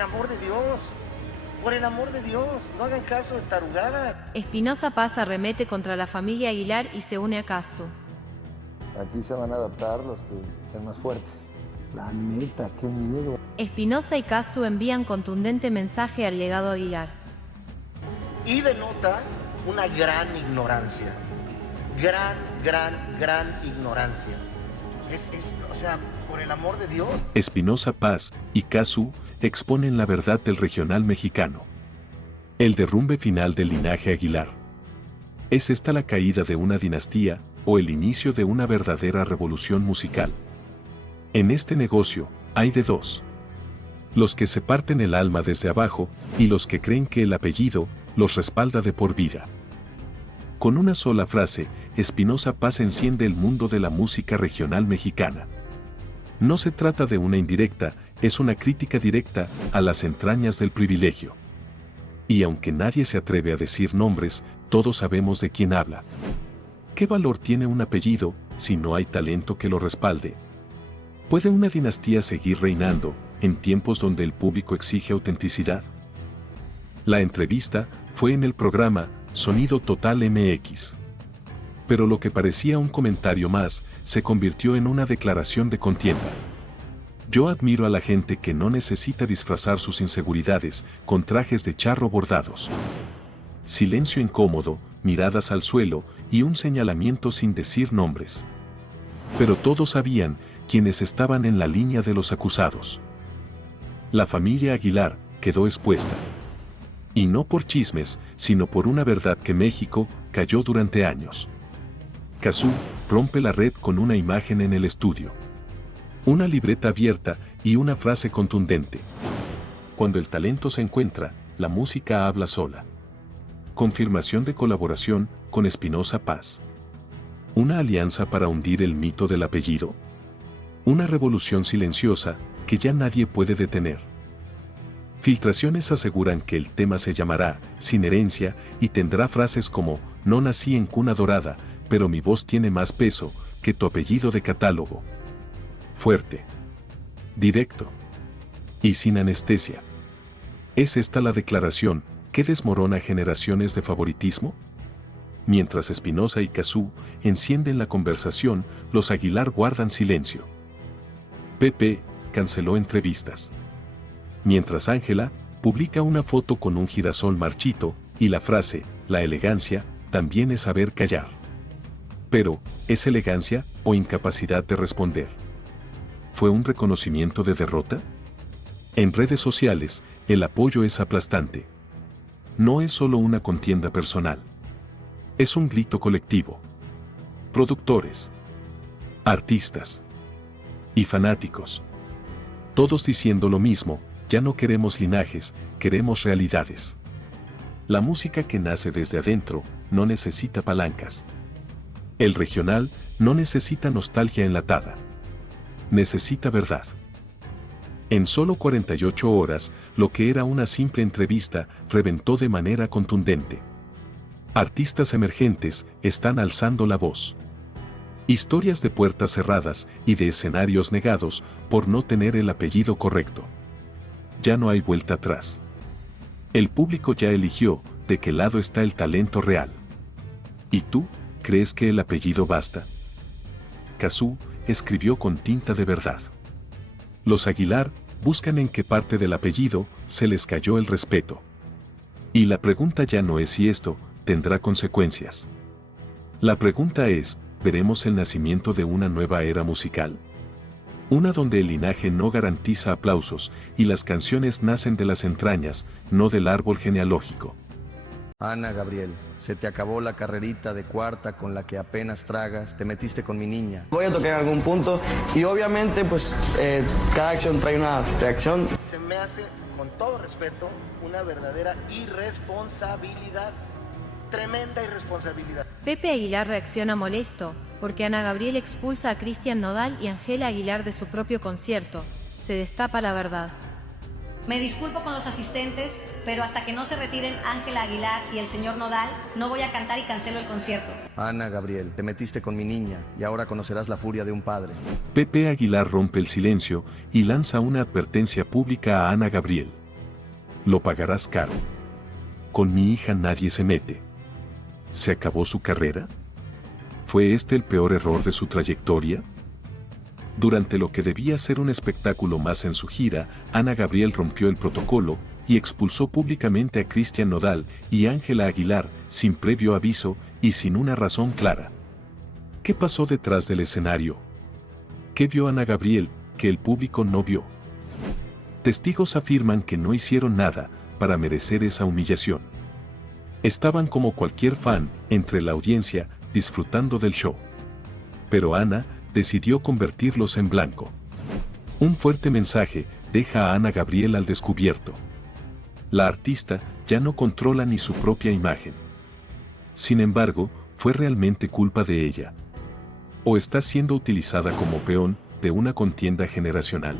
el amor de Dios. Por el amor de Dios, no hagan caso de tarugada. Espinoza Paz arremete contra la familia Aguilar y se une a Cazzu. Aquí se van a adaptar los que sean más fuertes. La neta, qué miedo. Espinoza y Cazzu envían contundente mensaje al legado Aguilar. Y denota una gran ignorancia. Gran ignorancia. O sea, por el amor de Dios. Espinoza Paz y Cazzu exponen la verdad del regional mexicano. El derrumbe final del linaje Aguilar. ¿Es esta la caída de una dinastía o el inicio de una verdadera revolución musical? En este negocio hay de dos: los que se parten el alma desde abajo y los que creen que el apellido los respalda de por vida. Con una sola frase, Espinoza Paz enciende el mundo de la música regional mexicana. No se trata de una indirecta, es una crítica directa a las entrañas del privilegio. Y aunque nadie se atreve a decir nombres, todos sabemos de quién habla. ¿Qué valor tiene un apellido si no hay talento que lo respalde? ¿Puede una dinastía seguir reinando en tiempos donde el público exige autenticidad? La entrevista fue en el programa Sonido Total MX. Pero lo que parecía un comentario más se convirtió en una declaración de contienda. Yo admiro a la gente que no necesita disfrazar sus inseguridades con trajes de charro bordados. Silencio incómodo, miradas al suelo y un señalamiento sin decir nombres. Pero todos sabían quiénes estaban en la línea de los acusados. La familia Aguilar quedó expuesta. Y no por chismes, sino por una verdad que México cayó durante años. Cazzu rompe la red con una imagen en el estudio. Una libreta abierta y una frase contundente. Cuando el talento se encuentra, la música habla sola. Confirmación de colaboración con Espinoza Paz. Una alianza para hundir el mito del apellido. Una revolución silenciosa que ya nadie puede detener. Filtraciones aseguran que el tema se llamará Sin herencia y tendrá frases como: no nací en cuna dorada, pero mi voz tiene más peso que tu apellido de catálogo. Fuerte, directo y sin anestesia. ¿Es esta la declaración que desmorona generaciones de favoritismo? Mientras Espinoza y Cazzu encienden la conversación, los Aguilar guardan silencio. Pepe canceló entrevistas. Mientras Ángela publica una foto con un girasol marchito y la frase, la elegancia, también es saber callar. Pero, ¿es elegancia o incapacidad de responder? ¿Fue un reconocimiento de derrota? En redes sociales, el apoyo es aplastante. No es solo una contienda personal. Es un grito colectivo. Productores, artistas y fanáticos. Todos diciendo lo mismo: ya no queremos linajes, queremos realidades. La música que nace desde adentro no necesita palancas. El regional no necesita nostalgia enlatada. Necesita verdad. En solo 48 horas, lo que era una simple entrevista reventó de manera contundente. Artistas emergentes están alzando la voz. Historias de puertas cerradas y de escenarios negados por no tener el apellido correcto. Ya no hay vuelta atrás. El público ya eligió de qué lado está el talento real. ¿Y tú, crees que el apellido basta? Cazzu escribió con tinta de verdad. Los Aguilar buscan en qué parte del apellido se les cayó el respeto. Y la pregunta ya no es si esto tendrá consecuencias. La pregunta es: ¿veremos el nacimiento de una nueva era musical? Una donde el linaje no garantiza aplausos y las canciones nacen de las entrañas, no del árbol genealógico. Ana Gabriel, se te acabó la carrerita de cuarta con la que apenas tragas, te metiste con mi niña. Voy a tocar en algún punto y obviamente pues cada acción trae una reacción. Se me hace, con todo respeto, una verdadera irresponsabilidad. Tremenda irresponsabilidad. Pepe Aguilar reacciona molesto, porque Ana Gabriel expulsa a Cristian Nodal y Angela Aguilar de su propio concierto. Se destapa la verdad. Me disculpo con los asistentes, pero hasta que no se retiren Ángela Aguilar y el señor Nodal, no voy a cantar y cancelo el concierto. Ana Gabriel, te metiste con mi niña y ahora conocerás la furia de un padre. Pepe Aguilar rompe el silencio y lanza una advertencia pública a Ana Gabriel. lo pagarás caro. Con mi hija nadie se mete. ¿Se acabó su carrera? ¿Fue este el peor error de su trayectoria? Durante lo que debía ser un espectáculo más en su gira, Ana Gabriel rompió el protocolo y expulsó públicamente a Cristian Nodal y Ángela Aguilar sin previo aviso y sin una razón clara. ¿Qué pasó detrás del escenario? ¿Qué vio Ana Gabriel que el público no vio? Testigos afirman que no hicieron nada para merecer esa humillación. Estaban como cualquier fan entre la audiencia disfrutando del show. Pero Ana decidió convertirlos en blanco. Un fuerte mensaje deja a Ana Gabriel al descubierto. La artista ya no controla ni su propia imagen. Sin embargo, ¿fue realmente culpa de ella? ¿O está siendo utilizada como peón de una contienda generacional?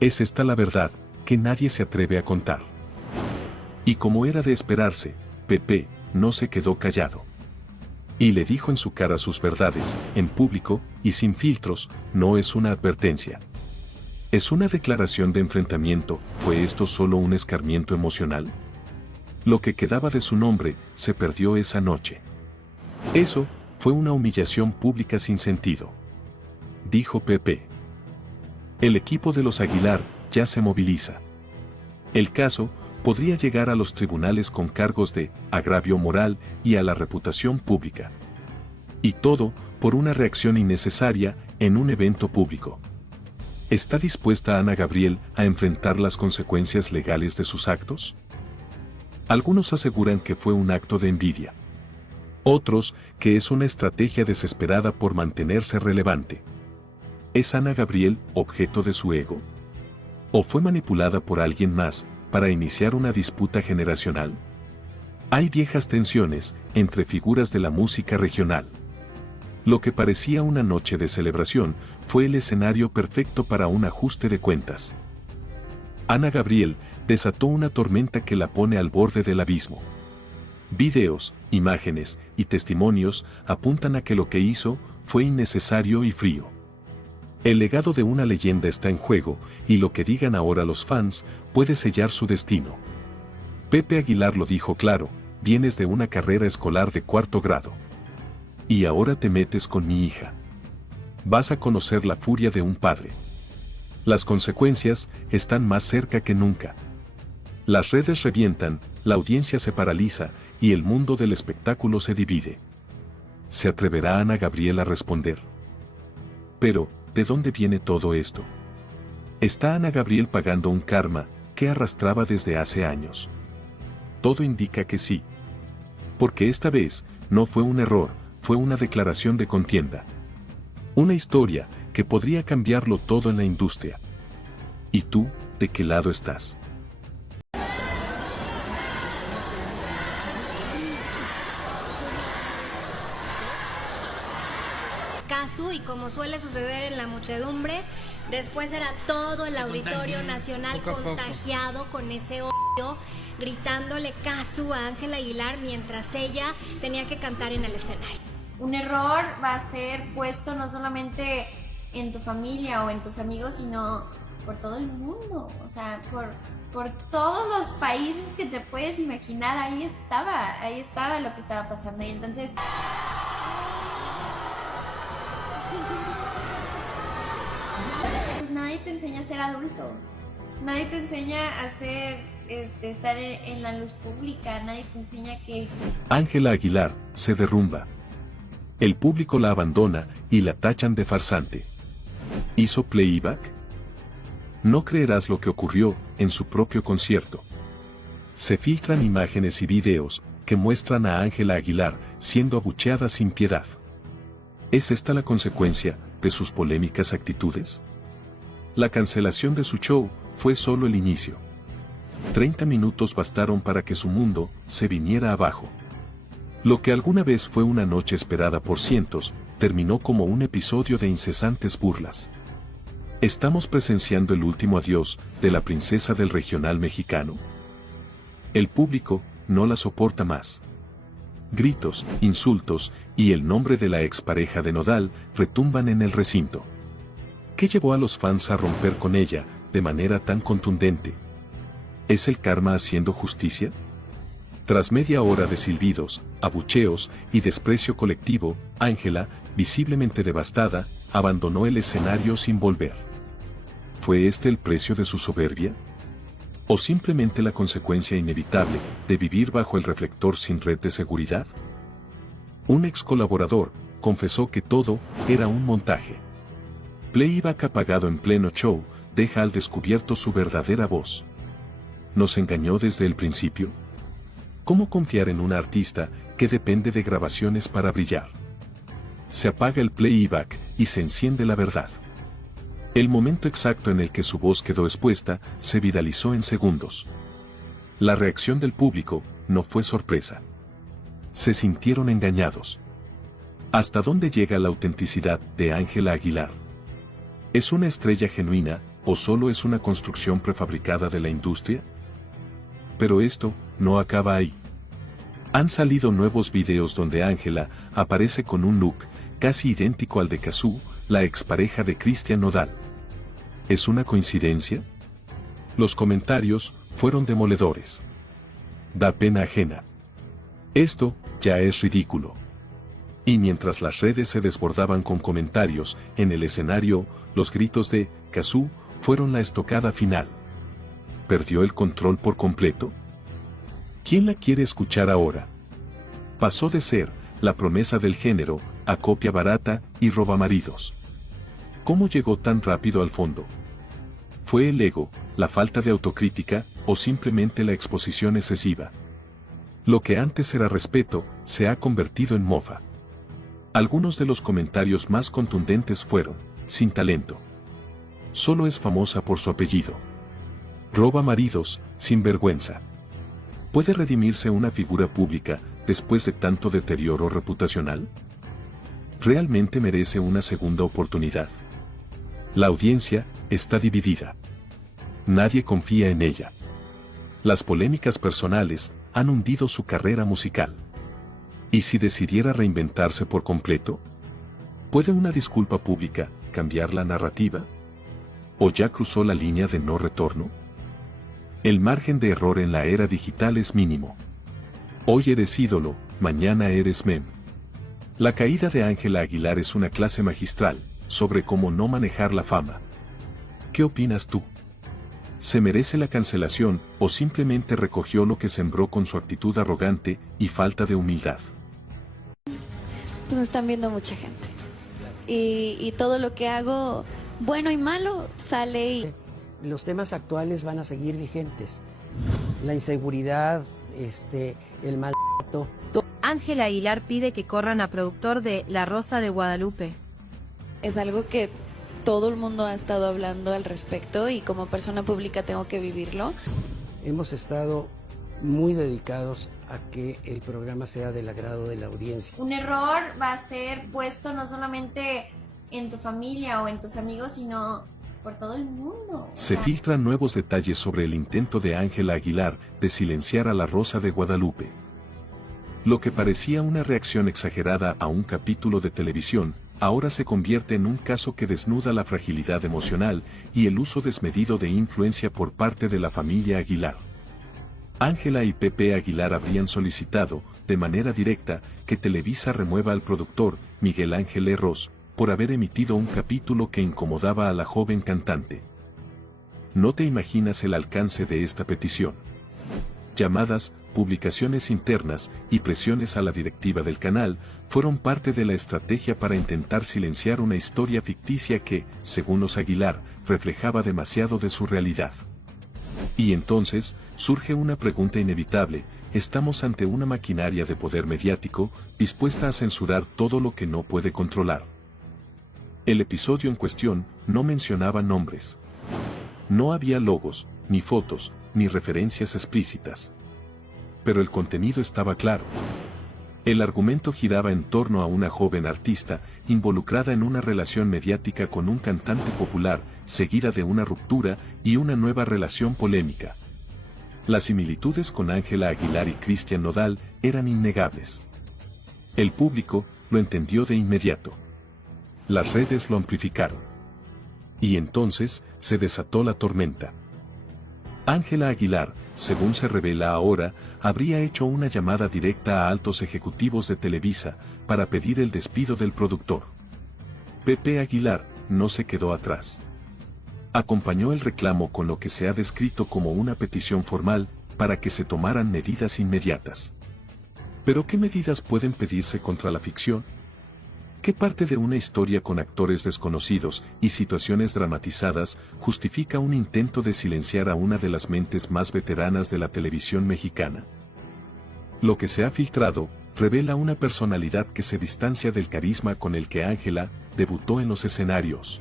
Es esta la verdad que nadie se atreve a contar. Y como era de esperarse, Pepe no se quedó callado. Y le dijo en su cara sus verdades, en público y sin filtros. No es una advertencia. ¿Es una declaración de enfrentamiento? ¿Fue esto solo un escarmiento emocional? Lo que quedaba de su nombre se perdió esa noche. Eso fue una humillación pública sin sentido, dijo Pepe. El equipo de los Aguilar ya se moviliza. El caso podría llegar a los tribunales con cargos de agravio moral y a la reputación pública. Y todo por una reacción innecesaria en un evento público. ¿Está dispuesta Ana Gabriel a enfrentar las consecuencias legales de sus actos? Algunos aseguran que fue un acto de envidia. Otros que es una estrategia desesperada por mantenerse relevante. ¿Es Ana Gabriel objeto de su ego? ¿O fue manipulada por alguien más para iniciar una disputa generacional? Hay viejas tensiones entre figuras de la música regional. Lo que parecía una noche de celebración fue el escenario perfecto para un ajuste de cuentas. Ana Gabriel desató una tormenta que la pone al borde del abismo. Videos, imágenes y testimonios apuntan a que lo que hizo fue innecesario y frío. El legado de una leyenda está en juego y lo que digan ahora los fans puede sellar su destino. Pepe Aguilar lo dijo claro: vienes de una carrera escolar de 4º grado. Y ahora te metes con mi hija. Vas a conocer la furia de un padre. Las consecuencias están más cerca que nunca. Las redes revientan, la audiencia se paraliza y el mundo del espectáculo se divide. ¿Se atreverá Ana Gabriel a responder? Pero, ¿de dónde viene todo esto? ¿Está Ana Gabriel pagando un karma que arrastraba desde hace años? Todo indica que sí. Porque esta vez no fue un error, fue una declaración de contienda. Una historia que podría cambiarlo todo en la industria. ¿Y tú, de qué lado estás? Cazzu, y como suele suceder en la muchedumbre, después era todo el auditorio nacional contagiado con ese odio, gritándole Cazzu a Ángela Aguilar mientras ella tenía que cantar en el escenario. Un error va a ser puesto no solamente en tu familia o en tus amigos, sino por todo el mundo, o sea, por todos los países que te puedes imaginar. Ahí estaba lo que estaba pasando. Y entonces pues nadie te enseña a ser adulto, nadie te enseña a ser estar en la luz pública, nadie te enseña que... Ángela Aguilar se derrumba. El público la abandona y la tachan de farsante. ¿Hizo playback? No creerás lo que ocurrió en su propio concierto. Se filtran imágenes y videos que muestran a Ángela Aguilar siendo abucheada sin piedad. ¿Es esta la consecuencia de sus polémicas actitudes? La cancelación de su show fue solo el inicio. 30 minutos bastaron para que su mundo se viniera abajo. Lo que alguna vez fue una noche esperada por cientos, terminó como un episodio de incesantes burlas. ¿Estamos presenciando el último adiós de la princesa del regional mexicano? El público no la soporta más. Gritos, insultos y el nombre de la expareja de Nodal retumban en el recinto. ¿Qué llevó a los fans a romper con ella de manera tan contundente? ¿Es el karma haciendo justicia? Tras media hora de silbidos, abucheos y desprecio colectivo, Angela, visiblemente devastada, abandonó el escenario sin volver. ¿Fue este el precio de su soberbia? ¿O simplemente la consecuencia inevitable de vivir bajo el reflector sin red de seguridad? Un ex colaborador confesó que todo era un montaje. 𝗬𝗂𝗍𝗂 apagado en pleno show, deja al descubierto su verdadera voz. ¿Nos engañó desde el principio? ¿Cómo confiar en una artista que depende de grabaciones para brillar? Se apaga el 𝗬𝗂𝗍𝗂 y se enciende la verdad. El momento exacto en el que su voz quedó expuesta se viralizó en segundos. La reacción del público no fue sorpresa. Se sintieron engañados. ¿Hasta dónde llega la autenticidad de Ángela Aguilar? ¿Es una estrella genuina o solo es una construcción prefabricada de la industria? Pero esto no acaba ahí. Han salido nuevos videos donde Ángela aparece con un look casi idéntico al de Cazzu, la expareja de Cristian Nodal. ¿Es una coincidencia? Los comentarios fueron demoledores. Da pena ajena. Esto ya es ridículo. Y mientras las redes se desbordaban con comentarios, en el escenario, los gritos de Cazzu fueron la estocada final. ¿Perdió el control por completo? ¿Quién la quiere escuchar ahora? Pasó de ser la promesa del género a copia barata y robamaridos. ¿Cómo llegó tan rápido al fondo? ¿Fue el ego, la falta de autocrítica o simplemente la exposición excesiva? Lo que antes era respeto se ha convertido en mofa. Algunos de los comentarios más contundentes fueron: sin talento. Solo es famosa por su apellido. Roba maridos, sin vergüenza. ¿Puede redimirse una figura pública después de tanto deterioro reputacional? ¿Realmente merece una segunda oportunidad? La audiencia está dividida. Nadie confía en ella. Las polémicas personales han hundido su carrera musical. ¿Y si decidiera reinventarse por completo? ¿Puede una disculpa pública cambiar la narrativa? ¿O ya cruzó la línea de no retorno? El margen de error en la era digital es mínimo. Hoy eres ídolo, mañana eres meme. La caída de Ángela Aguilar es una clase magistral sobre cómo no manejar la fama. ¿Qué opinas tú? ¿Se merece la cancelación o simplemente recogió lo que sembró con su actitud arrogante y falta de humildad? Pues me están viendo mucha gente. Y todo lo que hago, bueno y malo, sale y... Los temas actuales van a seguir vigentes. La inseguridad, el maltrato. Ángela Aguilar pide que corran a productor de La Rosa de Guadalupe. Es algo que todo el mundo ha estado hablando al respecto y como persona pública tengo que vivirlo. Hemos estado muy dedicados a que el programa sea del agrado de la audiencia. Un error va a ser puesto no solamente en tu familia o en tus amigos, sino por todo el mundo. Se filtran nuevos detalles sobre el intento de Ángela Aguilar de silenciar a La Rosa de Guadalupe. Lo que parecía una reacción exagerada a un capítulo de televisión, ahora se convierte en un caso que desnuda la fragilidad emocional y el uso desmedido de influencia por parte de la familia Aguilar. Ángela y Pepe Aguilar habrían solicitado, de manera directa, que Televisa remueva al productor, Miguel Ángel Erros, por haber emitido un capítulo que incomodaba a la joven cantante. No te imaginas el alcance de esta petición. Llamadas, publicaciones internas y presiones a la directiva del canal fueron parte de la estrategia para intentar silenciar una historia ficticia que, según los Aguilar, reflejaba demasiado de su realidad. Y entonces, surge una pregunta inevitable: ¿estamos ante una maquinaria de poder mediático dispuesta a censurar todo lo que no puede controlar? El episodio en cuestión no mencionaba nombres. No había logos, ni fotos, ni referencias explícitas. Pero el contenido estaba claro. El argumento giraba en torno a una joven artista involucrada en una relación mediática con un cantante popular, seguida de una ruptura y una nueva relación polémica. Las similitudes con Ángela Aguilar y Cristian Nodal eran innegables. El público lo entendió de inmediato. Las redes lo amplificaron. Y entonces se desató la tormenta. Ángela Aguilar, según se revela ahora, habría hecho una llamada directa a altos ejecutivos de Televisa para pedir el despido del productor. Pepe Aguilar no se quedó atrás. Acompañó el reclamo con lo que se ha descrito como una petición formal para que se tomaran medidas inmediatas. ¿Pero qué medidas pueden pedirse contra la ficción? ¿Qué parte de una historia con actores desconocidos y situaciones dramatizadas justifica un intento de silenciar a una de las mentes más veteranas de la televisión mexicana? Lo que se ha filtrado revela una personalidad que se distancia del carisma con el que Ángela debutó en los escenarios.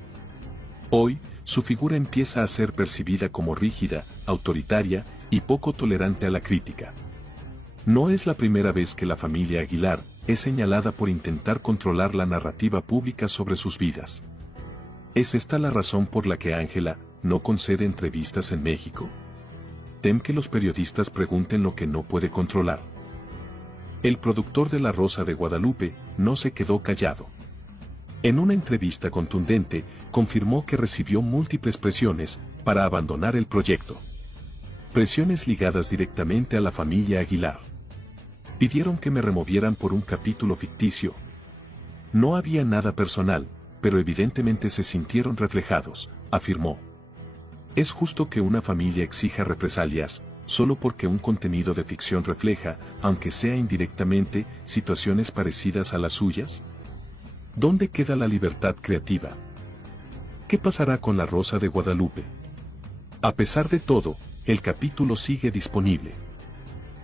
Hoy, su figura empieza a ser percibida como rígida, autoritaria y poco tolerante a la crítica. No es la primera vez que la familia Aguilar es señalada por intentar controlar la narrativa pública sobre sus vidas. ¿Es esta la razón por la que Ángela no concede entrevistas en México? ¿Tem que los periodistas pregunten lo que no puede controlar? El productor de La Rosa de Guadalupe no se quedó callado. En una entrevista contundente, confirmó que recibió múltiples presiones para abandonar el proyecto. Presiones ligadas directamente a la familia Aguilar. Pidieron que me removieran por un capítulo ficticio. No había nada personal, pero evidentemente se sintieron reflejados, afirmó. ¿Es justo que una familia exija represalias, solo porque un contenido de ficción refleja, aunque sea indirectamente, situaciones parecidas a las suyas? ¿Dónde queda la libertad creativa? ¿Qué pasará con La Rosa de Guadalupe? A pesar de todo, el capítulo sigue disponible.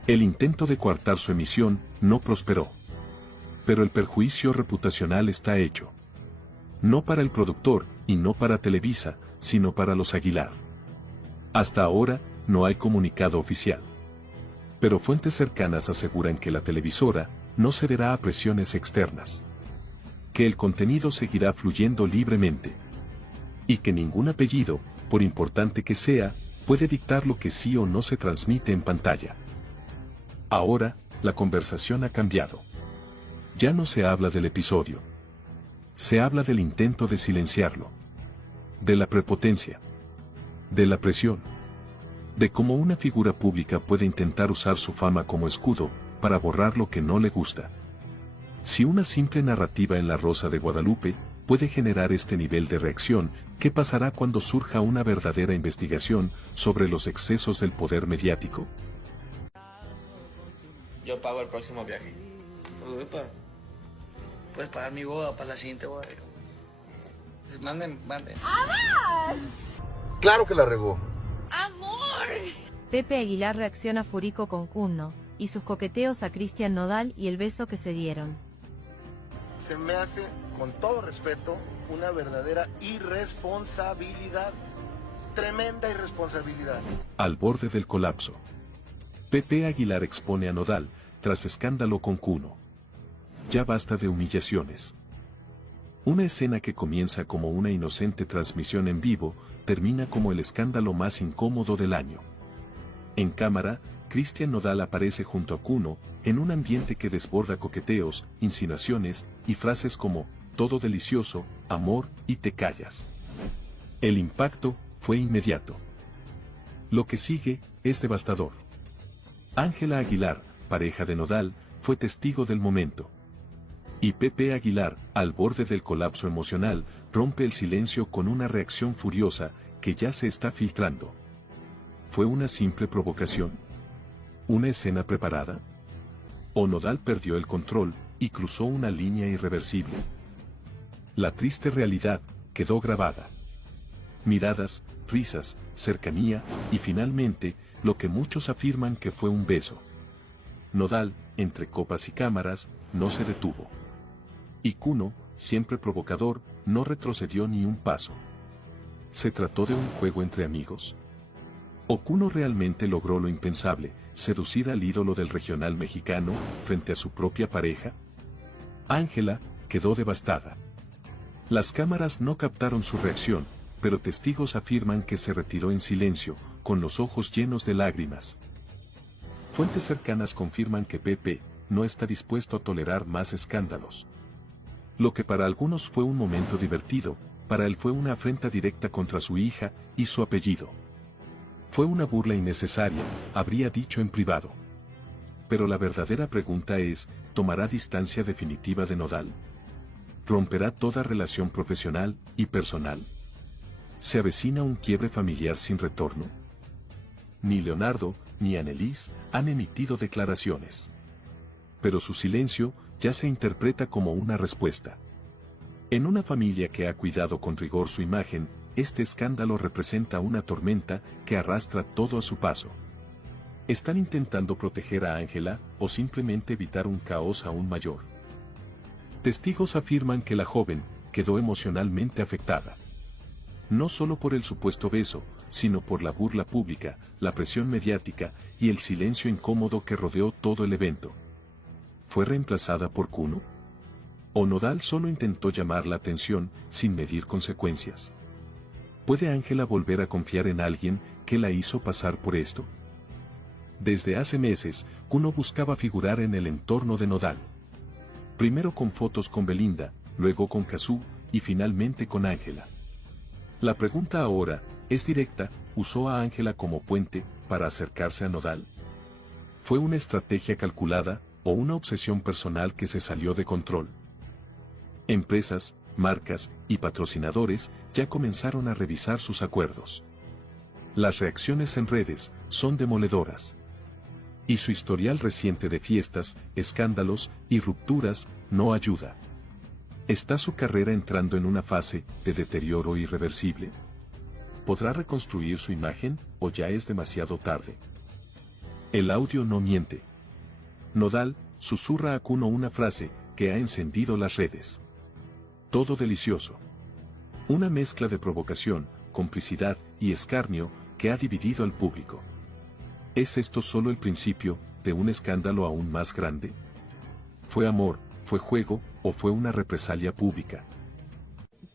El intento de coartar su emisión no prosperó. Pero el perjuicio reputacional está hecho. No para el productor y no para Televisa, sino para los Aguilar. Hasta ahora, no hay comunicado oficial. Pero fuentes cercanas aseguran que la televisora no cederá a presiones externas. Que el contenido seguirá fluyendo libremente. Y que ningún apellido, por importante que sea, puede dictar lo que sí o no se transmite en pantalla. Ahora, la conversación ha cambiado. Ya no se habla del episodio. Se habla del intento de silenciarlo. De la prepotencia. De la presión. De cómo una figura pública puede intentar usar su fama como escudo para borrar lo que no le gusta. Si una simple narrativa en La Rosa de Guadalupe puede generar este nivel de reacción, ¿qué pasará cuando surja una verdadera investigación sobre los excesos del poder mediático? Yo pago el próximo viaje. Uepa. Puedes pagar mi boda para la siguiente boda. Manden. Claro que la regó. Pepe Aguilar reacciona furico con 𝗘𝗦𝗣𝗓 y sus coqueteos a Cristian Nodal y el beso que se dieron. Se me hace, con todo respeto, una verdadera irresponsabilidad. Tremenda irresponsabilidad. Al borde del colapso. Pepe Aguilar expone a Nodal tras escándalo con 𝗘𝗦𝗣𝗓. Ya basta de humillaciones. Una escena que comienza como una inocente transmisión en vivo, termina como el escándalo más incómodo del año. En cámara, Cristian Nodal aparece junto a 𝗘𝗦𝗡 en un ambiente que desborda coqueteos, insinuaciones y frases como todo delicioso, amor y te callas. El impacto fue inmediato. Lo que sigue es devastador. Ángela Aguilar, pareja de Nodal, fue testigo del momento. Y Pepe Aguilar, al borde del colapso emocional, rompe el silencio con una reacción furiosa que ya se está filtrando. ¿Fue una simple provocación? ¿Una escena preparada? ¿O Nodal perdió el control y cruzó una línea irreversible? La triste realidad quedó grabada. Miradas, risas, cercanía y finalmente, lo que muchos afirman que fue un beso. Nodal, entre copas y cámaras, no se detuvo. Y 𝗘𝗦𝗡, siempre provocador, no retrocedió ni un paso. ¿Se trató de un juego entre amigos? ¿O 𝗘𝗦𝗡 realmente logró lo impensable, seducir al ídolo del regional mexicano frente a su propia pareja? Ángela quedó devastada. Las cámaras no captaron su reacción, pero testigos afirman que se retiró en silencio, con los ojos llenos de lágrimas. Fuentes cercanas confirman que Pepe no está dispuesto a tolerar más escándalos. Lo que para algunos fue un momento divertido, para él fue una afrenta directa contra su hija y su apellido. Fue una burla innecesaria, habría dicho en privado. Pero la verdadera pregunta es, ¿tomará distancia definitiva de Nodal? ¿Romperá toda relación profesional y personal? ¿Se avecina un quiebre familiar sin retorno? Ni Leonardo ni Annelise han emitido declaraciones. Pero su silencio ya se interpreta como una respuesta. En una familia que ha cuidado con rigor su imagen, este escándalo representa una tormenta que arrastra todo a su paso. ¿Están intentando proteger a Ángela o simplemente evitar un caos aún mayor? Testigos afirman que la joven quedó emocionalmente afectada. No solo por el supuesto beso, sino por la burla pública, la presión mediática y el silencio incómodo que rodeó todo el evento. ¿Fue reemplazada por Cuno? ¿O Nodal solo intentó llamar la atención sin medir consecuencias? ¿Puede Ángela volver a confiar en alguien que la hizo pasar por esto? Desde hace meses, Cuno buscaba figurar en el entorno de Nodal. Primero con fotos con Belinda, luego con Cazzu y finalmente con Ángela. La pregunta ahora es directa: ¿usó a Ángela como puente para acercarse a Nodal? ¿Fue una estrategia calculada o una obsesión personal que se salió de control? Empresas, marcas y patrocinadores ya comenzaron a revisar sus acuerdos. Las reacciones en redes son demoledoras. Y su historial reciente de fiestas, escándalos y rupturas no ayuda. ¿Está su carrera entrando en una fase de deterioro irreversible? ¿Podrá reconstruir su imagen o ya es demasiado tarde? El audio no miente. Nodal susurra a Cuno una frase que ha encendido las redes. Todo delicioso. Una mezcla de provocación, complicidad y escarnio que ha dividido al público. ¿Es esto solo el principio de un escándalo aún más grande? ¿Fue amor, fue juego o fue una represalia pública?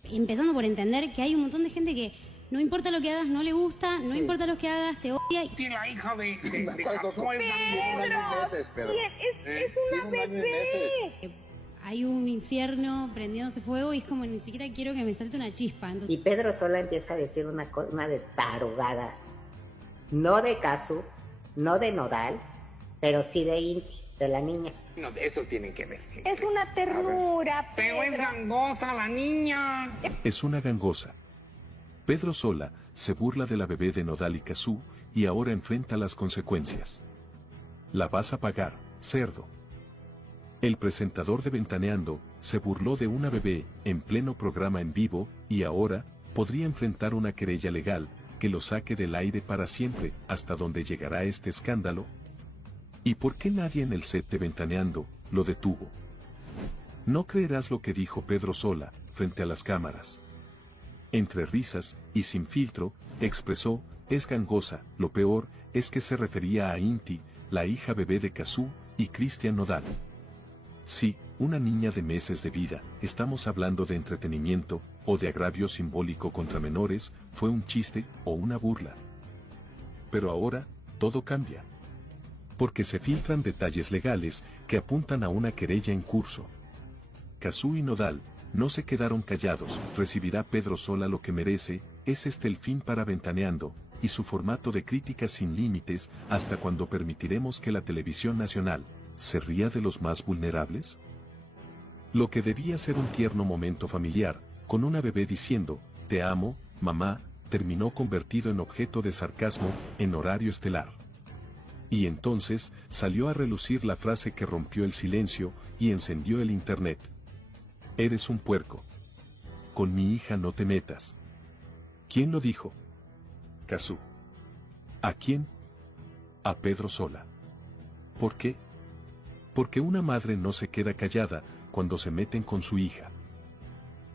Empezando por entender que hay un montón de gente que no importa lo que hagas, no le gusta, no importa lo que hagas, te odia. Tiene la hija de Cazzu. Es una bebé. Hay un infierno prendiéndose fuego y es como ni siquiera quiero que me salte una chispa. Entonces... Y Pedro Sola empieza a decir una de tarugadas. No de Cazzu, no de Nodal, pero sí de Inti, de la niña. No, eso tienen que ver. Es una ternura, Pero es gangosa la niña. Es una gangosa. Pedro Sola se burla de la bebé de Nodal y Cazzu y ahora enfrenta las consecuencias. La vas a pagar, cerdo. El presentador de Ventaneando se burló de una bebé en pleno programa en vivo y ahora podría enfrentar una querella legal que lo saque del aire para siempre. ¿Hasta dónde llegará este escándalo? ¿Y por qué nadie en el set de Ventaneando lo detuvo? No creerás lo que dijo Pedro Sola frente a las cámaras. Entre risas y sin filtro, expresó: es gangosa. Lo peor es que se refería a Inti, la hija bebé de Cazzu y Cristian Nodal. Sí, una niña de meses de vida. ¿Estamos hablando de entretenimiento o de agravio simbólico contra menores? ¿Fue un chiste o una burla? Pero ahora, todo cambia. Porque se filtran detalles legales que apuntan a una querella en curso. Cazzu y Nodal no se quedaron callados. ¿Recibirá Pedro Sola lo que merece? ¿Es este el fin para Ventaneando y su formato de críticas sin límites? ¿Hasta cuándo permitiremos que la televisión nacional se ría de los más vulnerables? Lo que debía ser un tierno momento familiar, con una bebé diciendo: te amo, mamá, terminó convertido en objeto de sarcasmo en horario estelar. Y entonces salió a relucir la frase que rompió el silencio y encendió el internet. Eres un puerco. Con mi hija no te metas. ¿Quién lo dijo? Cazzu. ¿A quién? A Pedro Sola. ¿Por qué? Porque una madre no se queda callada cuando se meten con su hija.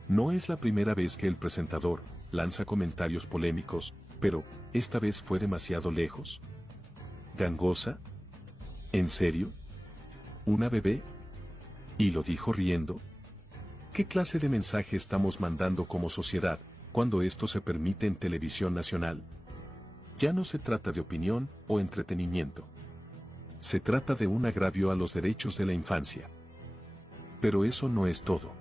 No es la primera vez que el presentador lanza comentarios polémicos, pero esta vez fue demasiado lejos. ¿Gangosa? ¿En serio? ¿Una bebé? ¿Y lo dijo riendo? ¿Qué clase de mensaje estamos mandando como sociedad cuando esto se permite en televisión nacional? Ya no se trata de opinión o entretenimiento. Se trata de un agravio a los derechos de la infancia. Pero eso no es todo.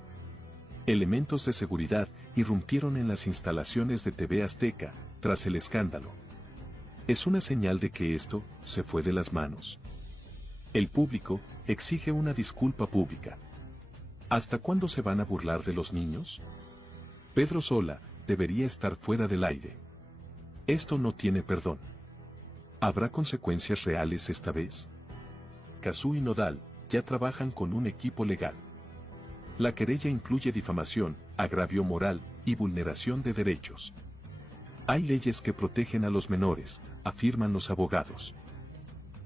Elementos de seguridad irrumpieron en las instalaciones de TV Azteca tras el escándalo. Es una señal de que esto se fue de las manos. El público exige una disculpa pública. ¿Hasta cuándo se van a burlar de los niños? Pedro Sola debería estar fuera del aire. Esto no tiene perdón. ¿Habrá consecuencias reales esta vez? Cazzu y Nodal ya trabajan con un equipo legal. La querella incluye difamación, agravio moral y vulneración de derechos. Hay leyes que protegen a los menores, afirman los abogados.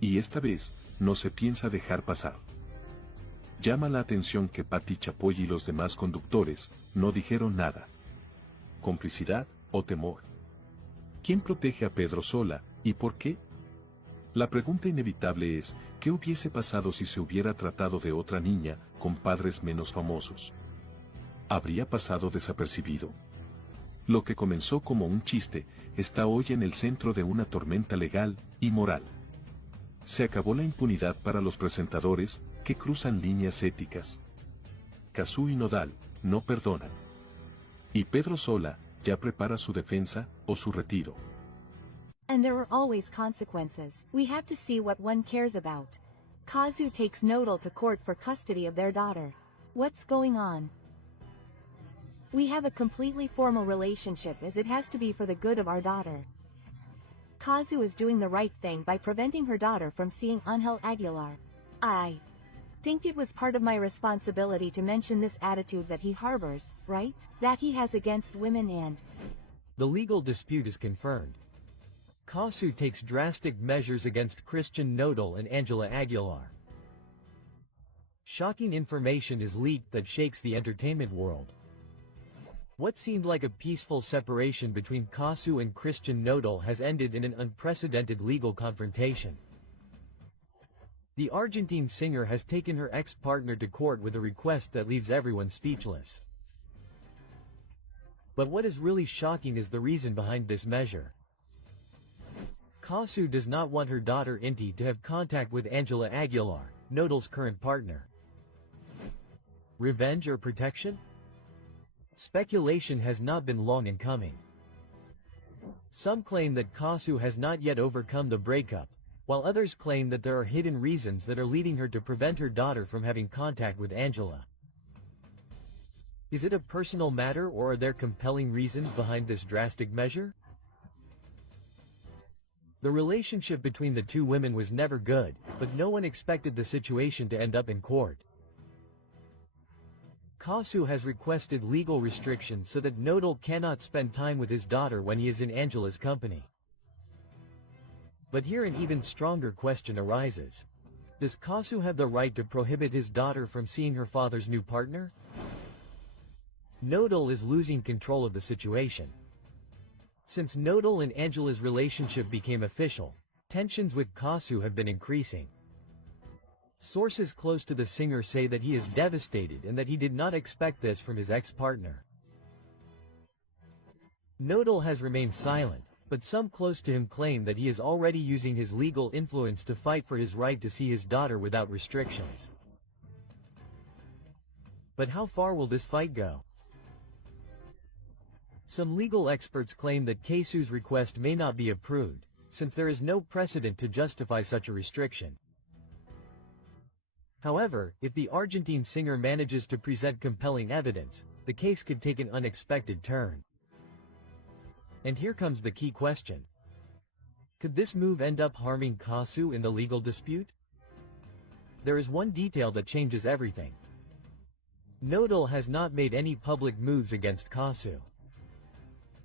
Y esta vez, no se piensa dejar pasar. Llama la atención que Pati Chapoy y los demás conductores no dijeron nada. ¿Complicidad o temor? ¿Quién protege a Pedro Sola y por qué? La pregunta inevitable es, ¿qué hubiese pasado si se hubiera tratado de otra niña con padres menos famosos? ¿Habría pasado desapercibido? Lo que comenzó como un chiste está hoy en el centro de una tormenta legal y moral. Se acabó la impunidad para los presentadores que cruzan líneas éticas. Cazzu y Nodal no perdonan. Y Pedro Sola ya prepara su defensa o su retiro. And there are always consequences. We have to see what one cares about. Cazzu takes Nodal to court for custody of their daughter. What's going on? We have a completely formal relationship as it has to be for the good of our daughter. Cazzu is doing the right thing by preventing her daughter from seeing Ángel Aguilar. I think it was part of my responsibility to mention this attitude that he harbors, right? That he has against women and... The legal dispute is confirmed. Cazzu takes drastic measures against Christian Nodal and Angela Aguilar. Shocking information is leaked that shakes the entertainment world. What seemed like a peaceful separation between Cazzu and Christian Nodal has ended in an unprecedented legal confrontation. The Argentine singer has taken her ex-partner to court with a request that leaves everyone speechless. But what is really shocking is the reason behind this measure. Cazzu does not want her daughter Inti to have contact with Angela Aguilar, Nodal's current partner. Revenge or protection? Speculation has not been long in coming. Some claim that Cazzu has not yet overcome the breakup, while others claim that there are hidden reasons that are leading her to prevent her daughter from having contact with Angela. Is it a personal matter or are there compelling reasons behind this drastic measure? The relationship between the two women was never good, but no one expected the situation to end up in court. Cazzu has requested legal restrictions so that Nodal cannot spend time with his daughter when he is in Angela's company. But here an even stronger question arises. Does Cazzu have the right to prohibit his daughter from seeing her father's new partner? Nodal is losing control of the situation. Since Nodal and Angela's relationship became official, tensions with Cazzu have been increasing. Sources close to the singer say that he is devastated and that he did not expect this from his ex-partner. Nodal has remained silent, but some close to him claim that he is already using his legal influence to fight for his right to see his daughter without restrictions. But how far will this fight go? Some legal experts claim that Cazzu's request may not be approved, since there is no precedent to justify such a restriction. However, if the Argentine singer manages to present compelling evidence, the case could take an unexpected turn. And here comes the key question. Could this move end up harming Cazzu in the legal dispute? There is one detail that changes everything. Nodal has not made any public moves against Cazzu.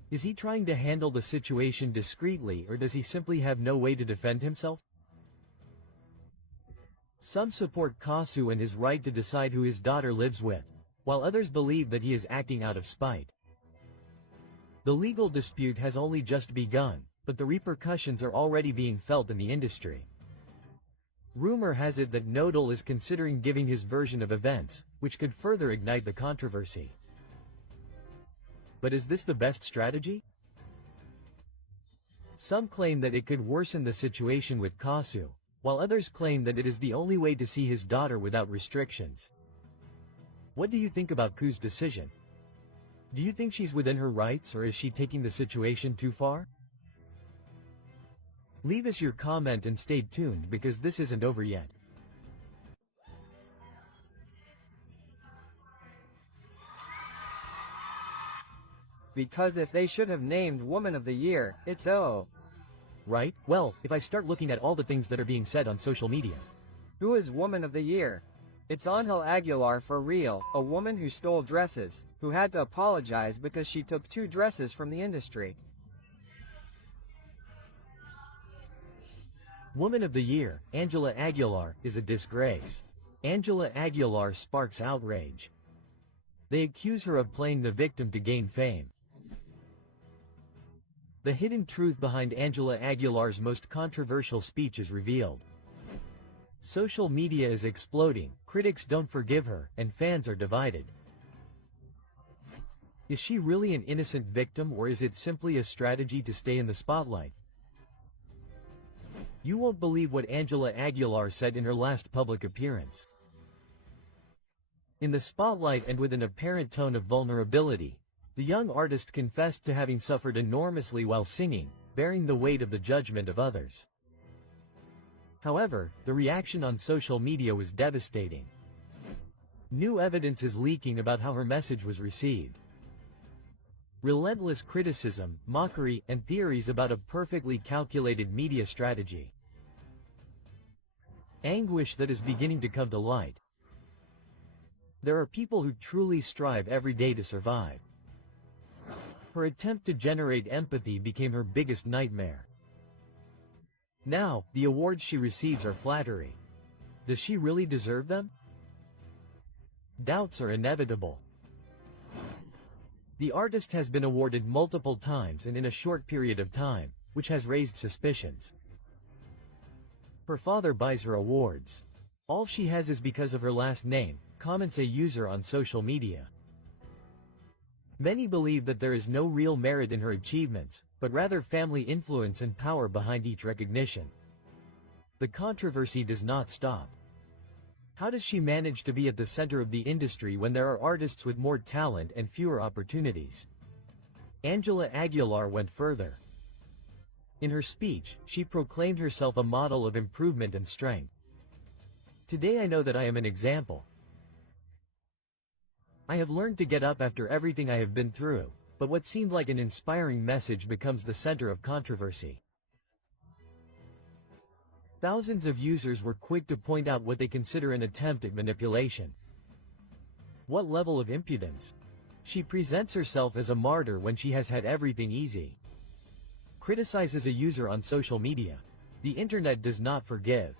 Is he trying to handle the situation discreetly or does he simply have no way to defend himself? Some support Cazzu and his right to decide who his daughter lives with, while others believe that he is acting out of spite. The legal dispute has only just begun, but the repercussions are already being felt in the industry. Rumor has it that Nodal is considering giving his version of events, which could further ignite the controversy. But is this the best strategy? Some claim that it could worsen the situation with Cazzu, while others claim that it is the only way to see his daughter without restrictions. What do you think about Cazzu's decision? Do you think she's within her rights or is she taking the situation too far? Leave us your comment and stay tuned because this isn't over yet. Because if they should have named Woman of the Year, it's O. Right? Well, if I start looking at all the things that are being said on social media. Who is Woman of the Year? It's 𝗘𝗦𝗄𝗡𝗢𝗓 Aguilar for real, a woman who stole dresses, who had to apologize because she took 2 dresses from the industry. Woman of the Year, Angela Aguilar, is a disgrace. Angela Aguilar sparks outrage. They accuse her of playing the victim to gain fame. The hidden truth behind Angela Aguilar's most controversial speech is revealed. Social media is exploding, critics don't forgive her, and fans are divided. Is she really an innocent victim, or is it simply a strategy to stay in the spotlight? You won't believe what Angela Aguilar said in her last public appearance. In the spotlight and with an apparent tone of vulnerability, the young artist confessed to having suffered enormously while singing, bearing the weight of the judgment of others. However, the reaction on social media was devastating. New evidence is leaking about how her message was received. Relentless criticism, mockery, and theories about a perfectly calculated media strategy. Anguish that is beginning to come to light. There are people who truly strive every day to survive. Her attempt to generate empathy became her biggest nightmare. Now, the awards she receives are flattery. Does she really deserve them? Doubts are inevitable. The artist has been awarded multiple times and in a short period of time, which has raised suspicions. Her father buys her awards. All she has is because of her last name, comments a user on social media. Many believe that there is no real merit in her achievements, but rather family influence and power behind each recognition. The controversy does not stop. How does she manage to be at the center of the industry when there are artists with more talent and fewer opportunities? Angela Aguilar went further. In her speech, she proclaimed herself a model of improvement and strength. Today I know that I am an example. I have learned to get up after everything I have been through, but what seemed like an inspiring message becomes the center of controversy. Thousands of users were quick to point out what they consider an attempt at manipulation. What level of impudence? She presents herself as a martyr when she has had everything easy. Criticizes a user on social media. The internet does not forgive.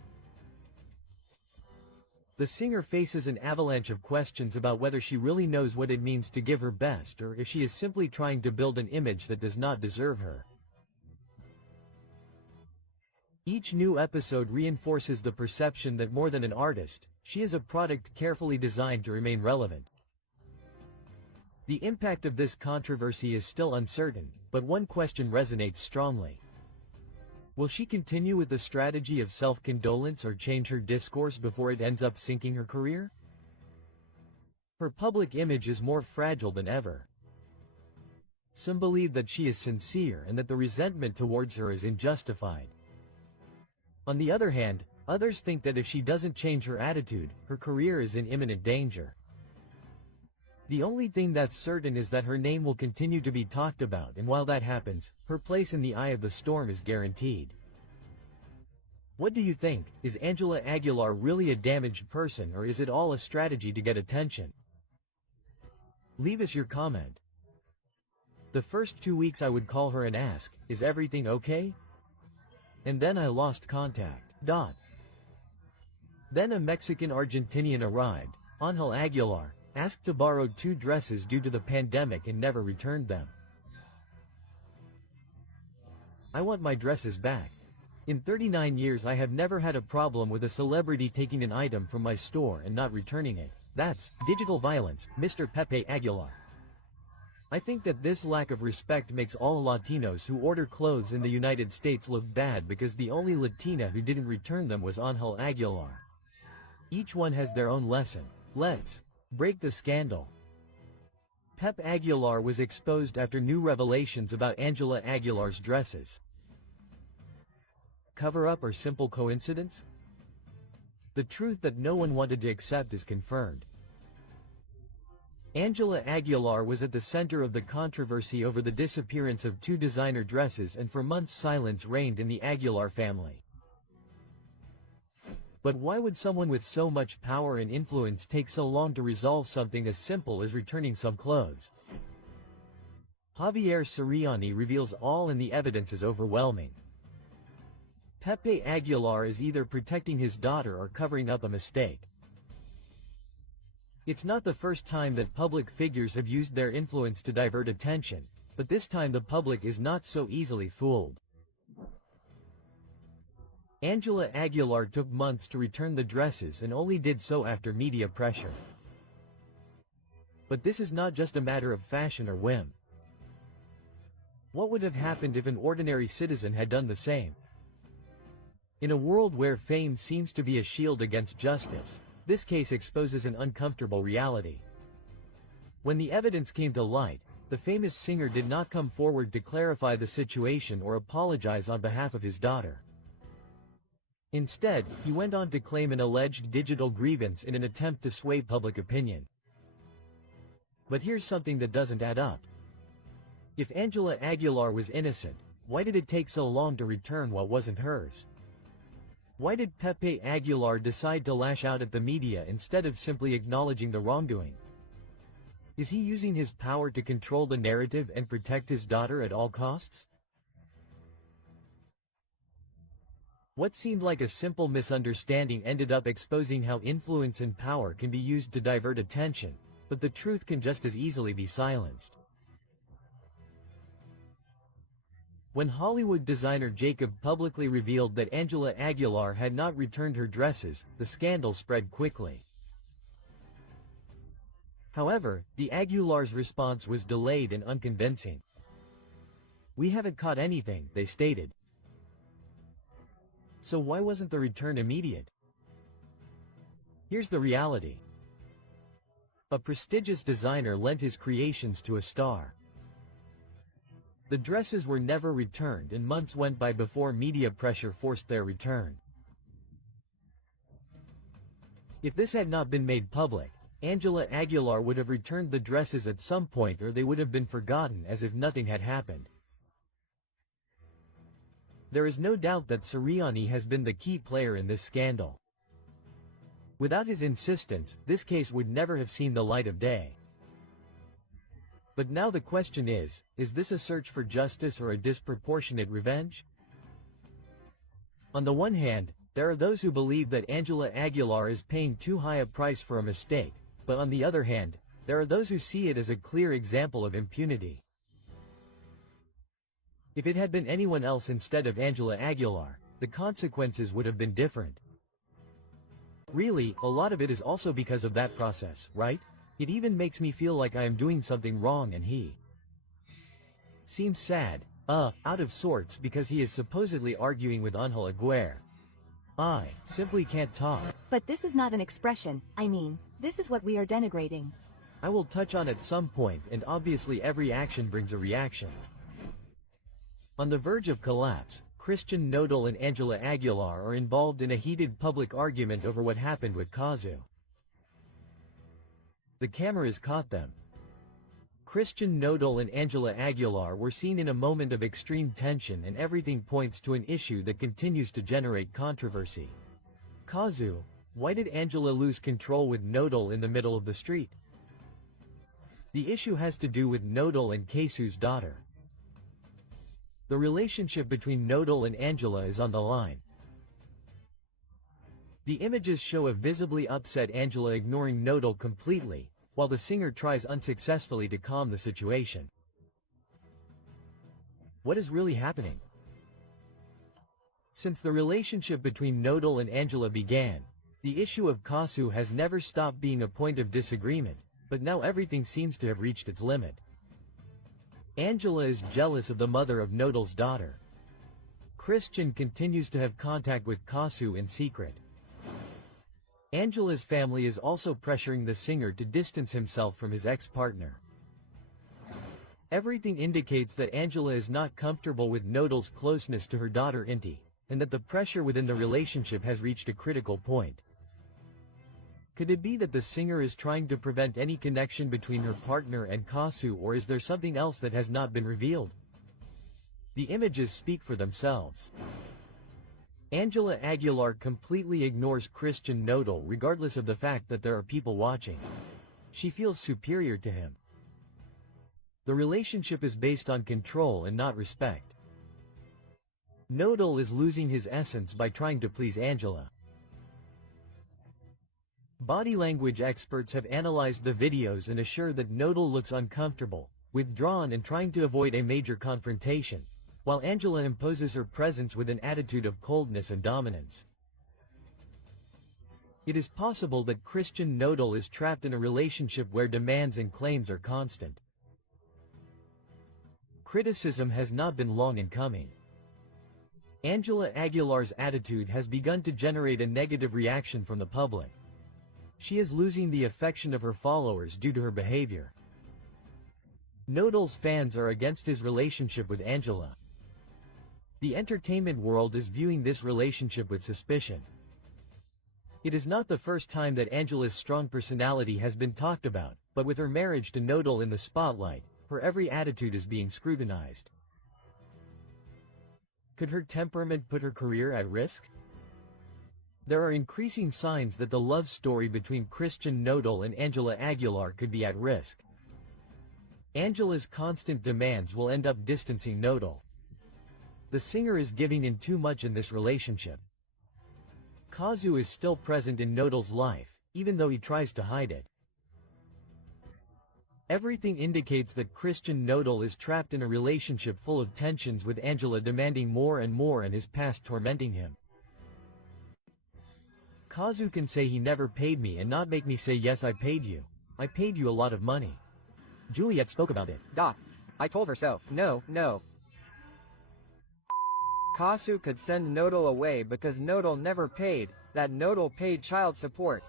The singer faces an avalanche of questions about whether she really knows what it means to give her best or if she is simply trying to build an image that does not deserve her. Each new episode reinforces the perception that more than an artist, she is a product carefully designed to remain relevant. The impact of this controversy is still uncertain, but one question resonates strongly. Will she continue with the strategy of self-condolence or change her discourse before it ends up sinking her career? Her public image is more fragile than ever. Some believe that she is sincere and that the resentment towards her is unjustified. On the other hand, others think that if she doesn't change her attitude, her career is in imminent danger. The only thing that's certain is that her name will continue to be talked about, and while that happens, her place in the eye of the storm is guaranteed. What do you think? Is Angela Aguilar really a damaged person, or is it all a strategy to get attention? Leave us your comment. The first 2 weeks I would call her and ask, is everything okay? And then I lost contact. Then a Mexican Argentinian arrived, Angel Aguilar, asked to borrow 2 dresses due to the pandemic and never returned them. I want my dresses back. In 39 years I have never had a problem with a celebrity taking an item from my store and not returning it. That's digital violence, Mr. Pepe Aguilar. I think that this lack of respect makes all Latinos who order clothes in the United States look bad because the only Latina who didn't return them was Angel Aguilar. Each one has their own lesson. Let's break the scandal. Pep Aguilar was exposed after new revelations about Angela Aguilar's dresses. cover-up or simple coincidence? The truth that no one wanted to accept is confirmed. Angela Aguilar was at the center of the controversy over the disappearance of 2 designer dresses, and for months silence reigned in the Aguilar family. But why would someone with so much power and influence take so long to resolve something as simple as returning some clothes? Javier Siriani reveals all, and the evidence is overwhelming. 𝗬𝗂𝗡 Aguilar is either protecting his daughter or covering up a mistake. It's not the first time that public figures have used their influence to divert attention, but this time the public is not so easily fooled. Angela Aguilar took months to return the dresses and only did so after media pressure. But this is not just a matter of fashion or whim. What would have happened if an ordinary citizen had done the same? In a world where fame seems to be a shield against justice, this case exposes an uncomfortable reality. When the evidence came to light, the famous singer did not come forward to clarify the situation or apologize on behalf of his daughter. Instead, he went on to claim an alleged digital grievance in an attempt to sway public opinion. But here's something that doesn't add up. If Angela Aguilar was innocent, why did it take so long to return what wasn't hers? Why did 𝗬𝗂𝗡 Aguilar decide to lash out at the media instead of simply acknowledging the wrongdoing? Is he using his power to control the narrative and protect his daughter at all costs? What seemed like a simple misunderstanding ended up exposing how influence and power can be used to divert attention, but the truth can just as easily be silenced. When Hollywood designer 𝗘𝗦𝗂𝗡𝗢𝗭 publicly revealed that Angela Aguilar had not returned her dresses, the scandal spread quickly. However, the Aguilars' response was delayed and unconvincing. "We haven't caught anything," they stated. So why wasn't the return immediate? Here's the reality. A prestigious designer lent his creations to a star. The dresses were never returned, and months went by before media pressure forced their return. If this had not been made public, Angela Aguilar would have returned the dresses at some point, or they would have been forgotten as if nothing had happened. There is no doubt that Siriani has been the key player in this scandal. Without his insistence, this case would never have seen the light of day. But now the question is this a search for justice or a disproportionate revenge? On the one hand, there are those who believe that Angela Aguilar is paying too high a price for a mistake, but on the other hand, there are those who see it as a clear example of impunity. If it had been anyone else instead of Angela Aguilar, the consequences would have been different. Really, a lot of it is also because of that process, right? It even makes me feel like I am doing something wrong, and he seems sad, out of sorts, because he is supposedly arguing with Ángel Aguirre. I simply can't talk. But this is not an expression, I mean, this is what we are denigrating. I will touch on at some point, and obviously every action brings a reaction. On the verge of collapse, Nodal and Angela Aguilar are involved in a heated public argument over what happened with Cazzu. The cameras caught them. Nodal and Angela Aguilar were seen in a moment of extreme tension, and everything points to an issue that continues to generate controversy. Cazzu, why did Angela lose control with Nodal in the middle of the street? The issue has to do with Nodal and Cazzu's daughter. The relationship between Nodal and Angela is on the line. The images show a visibly upset Angela ignoring Nodal completely, while the singer tries unsuccessfully to calm the situation. What is really happening? Since the relationship between Nodal and Angela began, the issue of Cazzu has never stopped being a point of disagreement, but now everything seems to have reached its limit. Angela is jealous of the mother of Nodal's daughter. Christian continues to have contact with Cazzu in secret. Angela's family is also pressuring the singer to distance himself from his ex-partner. Everything indicates that Angela is not comfortable with Nodal's closeness to her daughter Inti, and that the pressure within the relationship has reached a critical point. Could it be that the singer is trying to prevent any connection between her partner and Cazzu, or is there something else that has not been revealed? The images speak for themselves. Angela Aguilar completely ignores Christian Nodal regardless of the fact that there are people watching. She feels superior to him. The relationship is based on control and not respect. Nodal is losing his essence by trying to please Angela. Body language experts have analyzed the videos and assure that Nodal looks uncomfortable, withdrawn and trying to avoid a major confrontation, while Angela imposes her presence with an attitude of coldness and dominance. It is possible that Christian Nodal is trapped in a relationship where demands and claims are constant. Criticism has not been long in coming. Angela Aguilar's attitude has begun to generate a negative reaction from the public. She is losing the affection of her followers due to her behavior. Nodal's fans are against his relationship with Angela. The entertainment world is viewing this relationship with suspicion. It is not the first time that Angela's strong personality has been talked about, but with her marriage to Nodal in the spotlight, her every attitude is being scrutinized. Could her temperament put her career at risk? There are increasing signs that the love story between Christian Nodal and Angela Aguilar could be at risk. Angela's constant demands will end up distancing Nodal. The singer is giving in too much in this relationship. Cazzu is still present in Nodal's life, even though he tries to hide it. Everything indicates that Christian Nodal is trapped in a relationship full of tensions, with Angela demanding more and more and his past tormenting him. Cazzu can say he never paid me and not make me say yes, I paid you. I paid you a lot of money. Juliet spoke about it. Doc, I told her so. No. Cazzu could send Nodal away because Nodal never paid, that Nodal paid child support.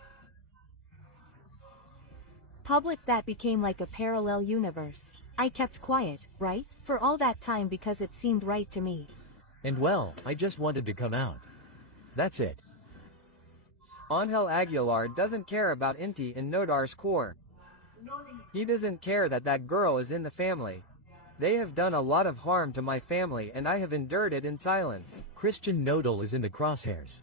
Public, that became like a parallel universe. I kept quiet, right? For all that time because it seemed right to me. And well, I just wanted to come out. That's it. Ángel Aguilar doesn't care about Inti and Nodar's core. He doesn't care that that girl is in the family. They have done a lot of harm to my family and I have endured it in silence. Christian Nodal is in the crosshairs.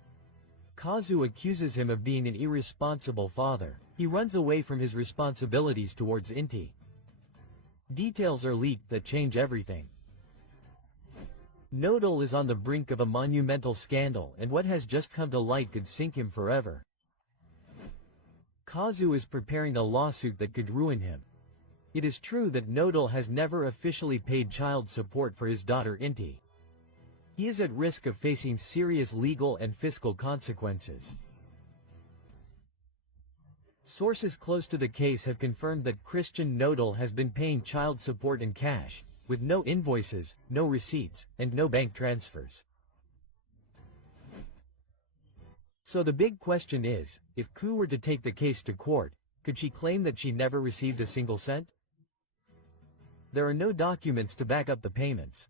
Cazzu accuses him of being an irresponsible father. He runs away from his responsibilities towards Inti. Details are leaked that change everything. Nodal is on the brink of a monumental scandal, and what has just come to light could sink him forever. Cazzu is preparing a lawsuit that could ruin him. It is true that Nodal has never officially paid child support for his daughter Inti. He is at risk of facing serious legal and fiscal consequences. Sources close to the case have confirmed that Christian Nodal has been paying child support in cash, with no invoices, no receipts, and no bank transfers. So the big question is, if 𝗂 were to take the case to court, could she claim that she never received a single cent? There are no documents to back up the payments.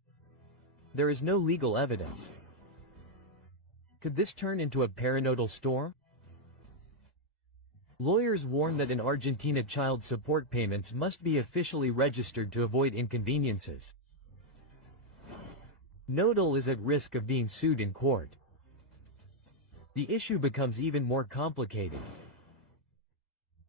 There is no legal evidence. Could this turn into a paranodal storm? Lawyers warn that in Argentina child support payments must be officially registered to avoid inconveniences. Nodal is at risk of being sued in court. The issue becomes even more complicated.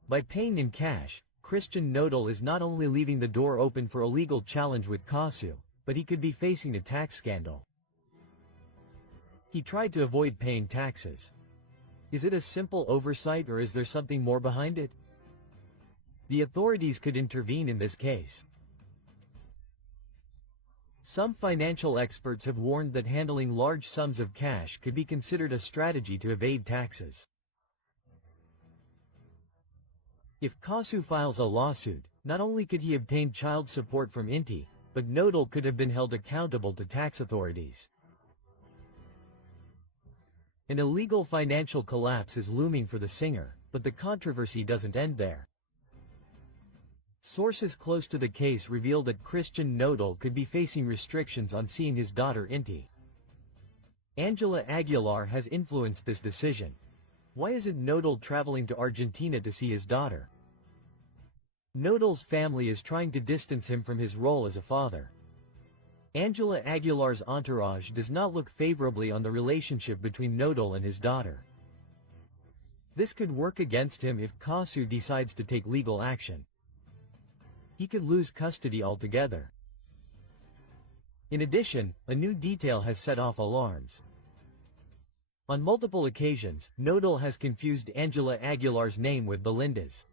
By paying in cash, Christian Nodal is not only leaving the door open for a legal challenge with Cazzu, but he could be facing a tax scandal. He tried to avoid paying taxes. Is it a simple oversight or is there something more behind it? The authorities could intervene in this case. Some financial experts have warned that handling large sums of cash could be considered a strategy to evade taxes. If Cazzu files a lawsuit, not only could he obtain child support from Inti, but Nodal could have been held accountable to tax authorities. An illegal financial collapse is looming for the singer, but the controversy doesn't end there. Sources close to the case reveal that Christian Nodal could be facing restrictions on seeing his daughter Inti. Angela Aguilar has influenced this decision. Why isn't Nodal traveling to Argentina to see his daughter? Nodal's family is trying to distance him from his role as a father. Angela Aguilar's entourage does not look favorably on the relationship between Nodal and his daughter. This could work against him if Cazzu decides to take legal action. He could lose custody altogether. In addition, a new detail has set off alarms. On multiple occasions, Nodal has confused Angela Aguilar's name with Belinda's.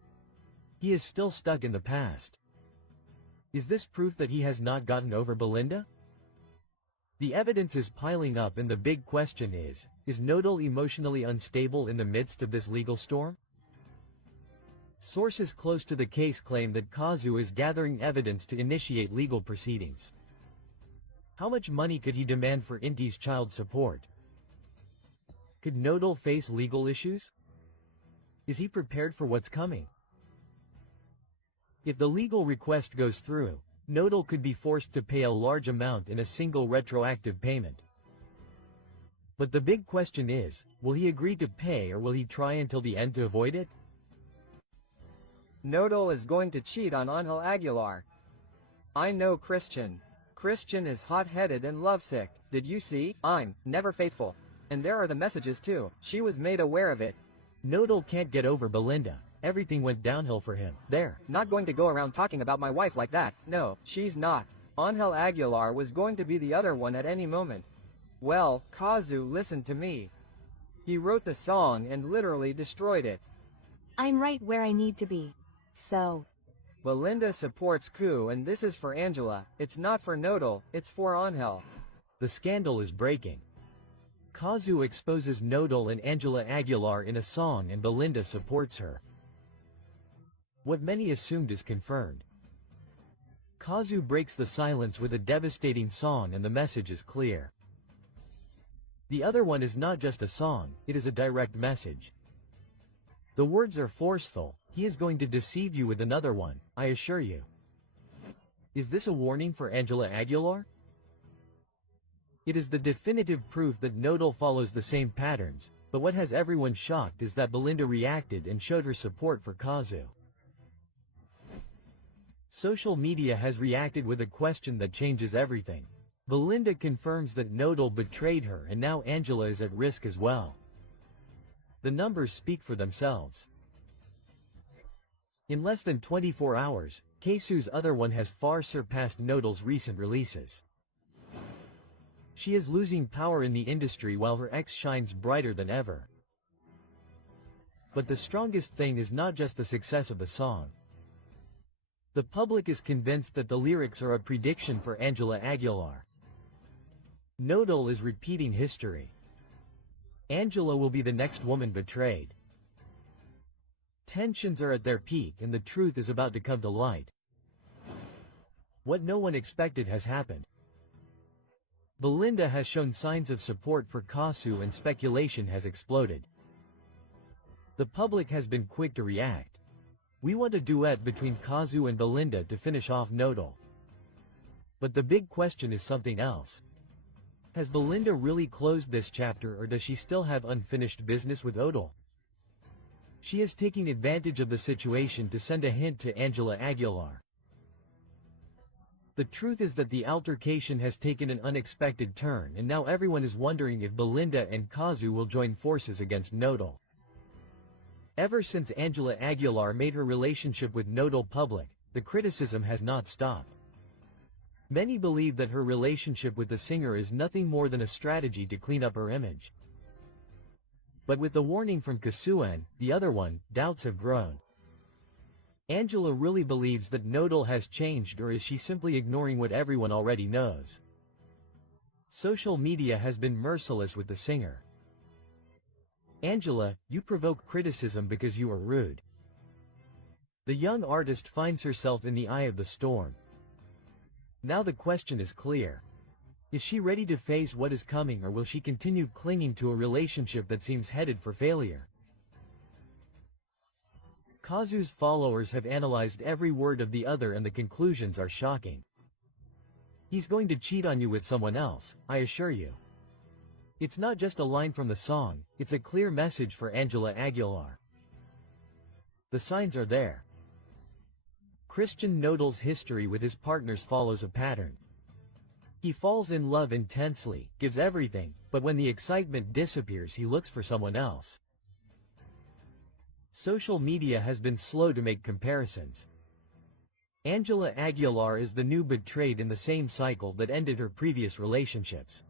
He is still stuck in the past. Is this proof that he has not gotten over Belinda? The evidence is piling up and the big question is Nodal emotionally unstable in the midst of this legal storm? Sources close to the case claim that Cazzu is gathering evidence to initiate legal proceedings. How much money could he demand for 𝗬𝗓's child support? Could Nodal face legal issues? Is he prepared for what's coming? If the legal request goes through, Nodal could be forced to pay a large amount in a single retroactive payment. But the big question is, will he agree to pay or will he try until the end to avoid it? Nodal is going to cheat on Ángel Aguilar. I know Christian. Christian is hot-headed and lovesick. Did you see? I'm never faithful. And there are the messages too. She was made aware of it. Nodal can't get over Belinda. Everything went downhill for him. There. Not going to go around talking about my wife like that. No, she's not. Ángel Aguilar was going to be the other one at any moment. Well, Cazzu listened to me. He wrote the song and literally destroyed it. I'm right where I need to be. So. Belinda supports 𝗂 and this is for Angela. It's not for Nodal, it's for Ángel. The scandal is breaking. Cazzu exposes Nodal and Angela Aguilar in a song and Belinda supports her. What many assumed is confirmed. Cazzu breaks the silence with a devastating song and the message is clear. The other one is not just a song, it is a direct message. The words are forceful, he is going to deceive you with another one, I assure you. Is this a warning for Angela Aguilar? It is the definitive proof that Nodal follows the same patterns, but what has everyone shocked is that Belinda reacted and showed her support for Cazzu. Social media has reacted with a question that changes everything. Belinda confirms that Nodal betrayed her and now Angela is at risk as well. The numbers speak for themselves. In less than 24 hours, Cazzu's other one has far surpassed Nodal's recent releases. She is losing power in the industry while her ex shines brighter than ever. But the strongest thing is not just the success of the song. The public is convinced that the lyrics are a prediction for Angela Aguilar. Nodal is repeating history. Angela will be the next woman betrayed. Tensions are at their peak and the truth is about to come to light. What no one expected has happened. Belinda has shown signs of support for Cazzu and speculation has exploded. The public has been quick to react. We want a duet between Cazzu and Belinda to finish off Nodal. But the big question is something else. Has Belinda really closed this chapter or does she still have unfinished business with Nodal? She is taking advantage of the situation to send a hint to Angela Aguilar. The truth is that the altercation has taken an unexpected turn and now everyone is wondering if Belinda and Cazzu will join forces against Nodal. Ever since Angela Aguilar made her relationship with Nodal public, the criticism has not stopped. Many believe that her relationship with the singer is nothing more than a strategy to clean up her image. But with the warning from Cazzu, the other one, doubts have grown. Angela really believes that Nodal has changed or is she simply ignoring what everyone already knows? Social media has been merciless with the singer. Angela, you provoke criticism because you are rude. The young artist finds herself in the eye of the storm. Now the question is clear. Is she ready to face what is coming or will she continue clinging to a relationship that seems headed for failure? Cazzu's followers have analyzed every word of the other and the conclusions are shocking. He's going to cheat on you with someone else, I assure you. It's not just a line from the song, it's a clear message for Angela Aguilar. The signs are there. Christian Nodal's history with his partners follows a pattern. He falls in love intensely, gives everything, but when the excitement disappears he looks for someone else. Social media has been slow to make comparisons. Angela Aguilar is the new betrayed in the same cycle that ended her previous relationships.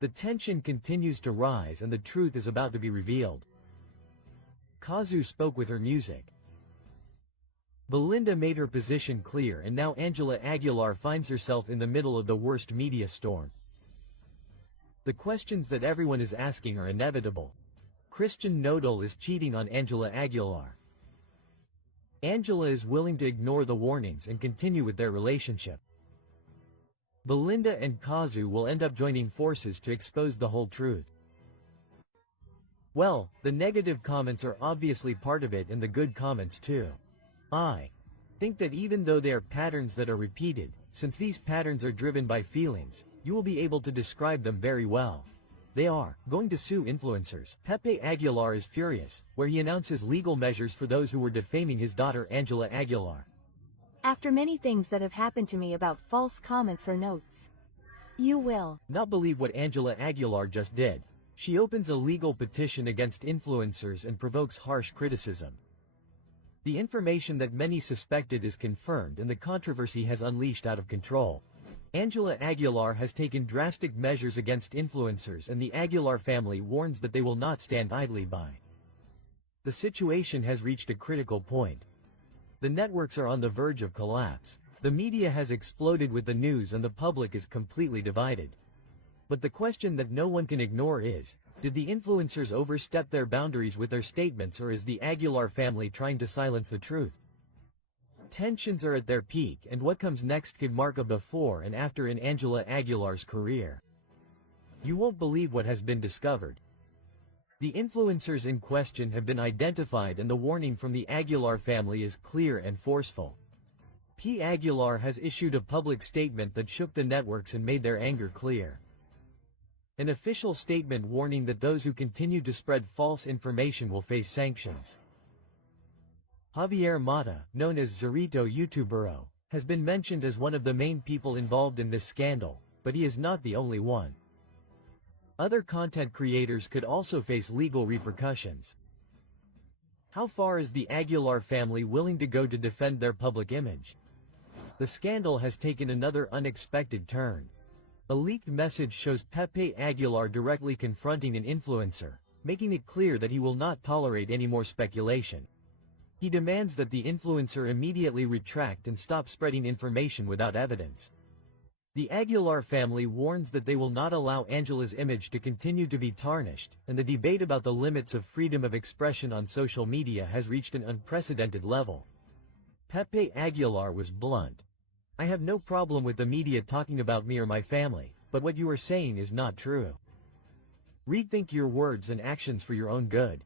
The tension continues to rise and the truth is about to be revealed. Cazzu spoke with her music. Belinda made her position clear and now Angela Aguilar finds herself in the middle of the worst media storm. The questions that everyone is asking are inevitable. Christian Nodal is cheating on Angela Aguilar. Angela is willing to ignore the warnings and continue with their relationship. Belinda and Cazzu will end up joining forces to expose the whole truth. Well, the negative comments are obviously part of it and the good comments too. I think that even though they are patterns that are repeated, since these patterns are driven by feelings, you will be able to describe them very well. They are going to sue influencers. 𝗘𝗧𝗅 Aguilar is furious, where he announces legal measures for those who were defaming his daughter Angela Aguilar. After many things that have happened to me about false comments or notes, you will not believe what Angela Aguilar just did. She opens a legal petition against influencers and provokes harsh criticism. The information that many suspected is confirmed and the controversy has unleashed out of control. Angela Aguilar has taken drastic measures against influencers and the Aguilar family warns that they will not stand idly by. The situation has reached a critical point. The networks are on the verge of collapse. The media has exploded with the news and the public is completely divided. But the question that no one can ignore is, did the influencers overstep their boundaries with their statements or is the Aguilar family trying to silence the truth? Tensions are at their peak and what comes next could mark a before and after in Angela Aguilar's career. You won't believe what has been discovered. The influencers in question have been identified and the warning from the Aguilar family is clear and forceful. 𝗘𝗧𝗅 Aguilar has issued a public statement that shook the networks and made their anger clear. An official statement warning that those who continue to spread false information will face sanctions. 𝗗𝗶𝗀𝗀𝗀𝗀, known as 𝗬𝗀𝗀𝗀𝗀, has been mentioned as one of the main people involved in this scandal, but he is not the only one. Other content creators could also face legal repercussions. How far is the Aguilar family willing to go to defend their public image? The scandal has taken another unexpected turn. A leaked message shows 𝗘𝗧𝗅 Aguilar directly confronting an influencer, making it clear that he will not tolerate any more speculation. He demands that the influencer immediately retract and stop spreading information without evidence. The Aguilar family warns that they will not allow Angela's image to continue to be tarnished, and the debate about the limits of freedom of expression on social media has reached an unprecedented level. 𝗘𝗧𝗅 Aguilar was blunt. I have no problem with the media talking about me or my family, but what you are saying is not true. Rethink your words and actions for your own good.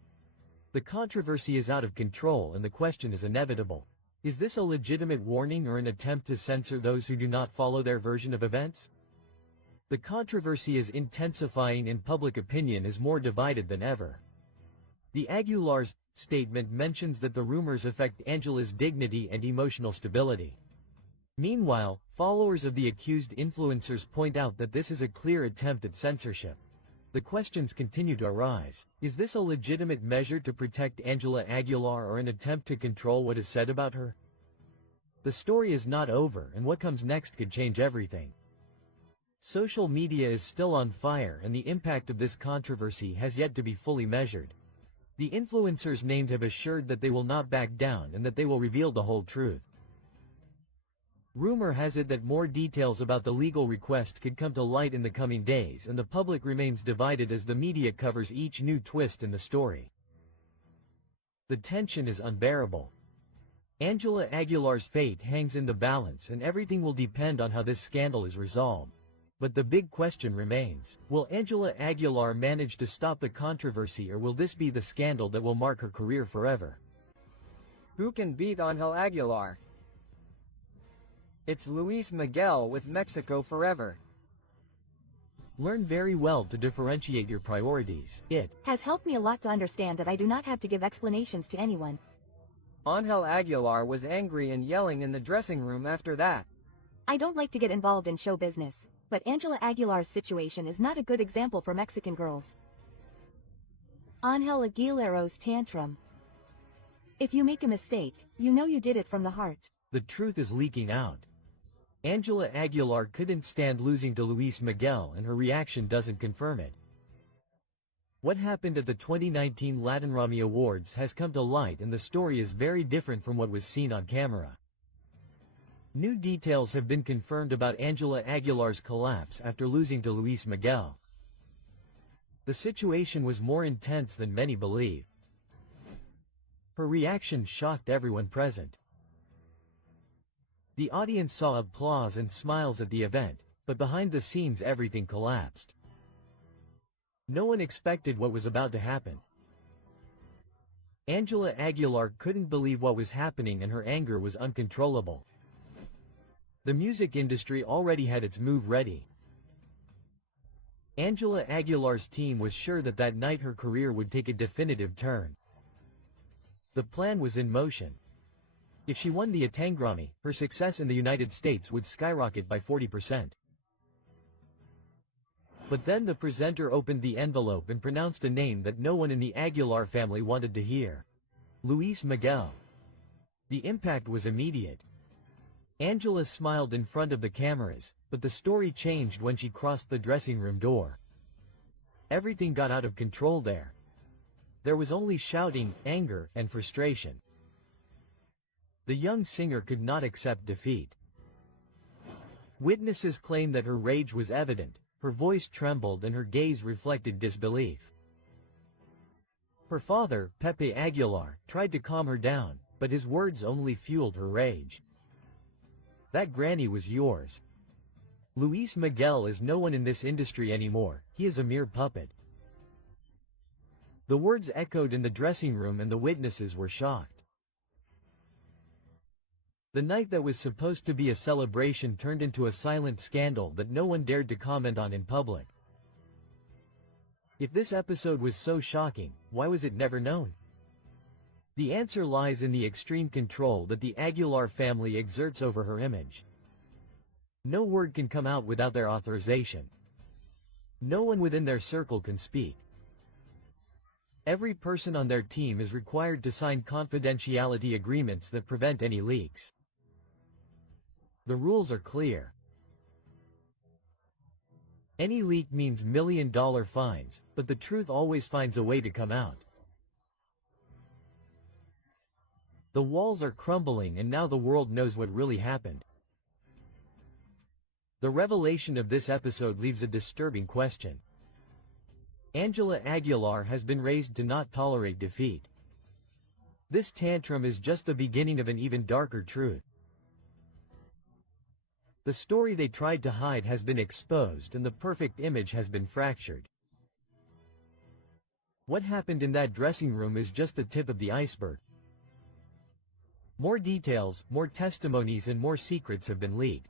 The controversy is out of control and the question is inevitable. Is this a legitimate warning or an attempt to censor those who do not follow their version of events? The controversy is intensifying and public opinion is more divided than ever. The Aguilar's statement mentions that the rumors affect Angela's dignity and emotional stability. Meanwhile, followers of the accused influencers point out that this is a clear attempt at censorship. The questions continue to arise. Is this a legitimate measure to protect Angela Aguilar or an attempt to control what is said about her? The story is not over and what comes next could change everything. Social media is still on fire and the impact of this controversy has yet to be fully measured. The influencers named have assured that they will not back down and that they will reveal the whole truth. Rumor has it that more details about the legal request could come to light in the coming days and the public remains divided as the media covers each new twist in the story. The tension is unbearable. Angela Aguilar's fate hangs in the balance and everything will depend on how this scandal is resolved. But the big question remains, will Angela Aguilar manage to stop the controversy or will this be the scandal that will mark her career forever? Who can beat Ángel Aguilar? It's Luis Miguel with Mexico Forever. Learn very well to differentiate your priorities. It has helped me a lot to understand that I do not have to give explanations to anyone. Ángel Aguilar was angry and yelling in the dressing room after that. I don't like to get involved in show business, but Angela Aguilar's situation is not a good example for Mexican girls. Ángel Aguilar's tantrum. If you make a mistake, you know you did it from the heart. The truth is leaking out. Angela Aguilar couldn't stand losing to Luis Miguel, and her reaction doesn't confirm it. What happened at the 2019 Latin Grammy Awards has come to light, and the story is very different from what was seen on camera. New details have been confirmed about Angela Aguilar's collapse after losing to Luis Miguel. The situation was more intense than many believe. Her reaction shocked everyone present. The audience saw applause and smiles at the event, but behind the scenes everything collapsed. No one expected what was about to happen. Angela Aguilar couldn't believe what was happening, and her anger was uncontrollable. The music industry already had its move ready. Angela Aguilar's team was sure that that night her career would take a definitive turn. The plan was in motion. If she won the Grammy, her success in the United States would skyrocket by 40%. But then the presenter opened the envelope and pronounced a name that no one in the Aguilar family wanted to hear. Luis Miguel. The impact was immediate. Angela smiled in front of the cameras, but the story changed when she crossed the dressing room door. Everything got out of control there. There was only shouting, anger, and frustration. The young singer could not accept defeat. Witnesses claim that her rage was evident, her voice trembled, and her gaze reflected disbelief. Her father, Pepe Aguilar, tried to calm her down, but his words only fueled her rage. That granny was yours. Luis Miguel is no one in this industry anymore, he is a mere puppet. The words echoed in the dressing room, and the witnesses were shocked. The night that was supposed to be a celebration turned into a silent scandal that no one dared to comment on in public. If this episode was so shocking, why was it never known? The answer lies in the extreme control that the Aguilar family exerts over her image. No word can come out without their authorization. No one within their circle can speak. Every person on their team is required to sign confidentiality agreements that prevent any leaks. The rules are clear. Any leak means million-dollar fines, but the truth always finds a way to come out. The walls are crumbling, and now the world knows what really happened. The revelation of this episode leaves a disturbing question. Angela Aguilar has been raised to not tolerate defeat. This tantrum is just the beginning of an even darker truth. The story they tried to hide has been exposed, and the perfect image has been fractured. What happened in that dressing room is just the tip of the iceberg. More details, more testimonies, and more secrets have been leaked.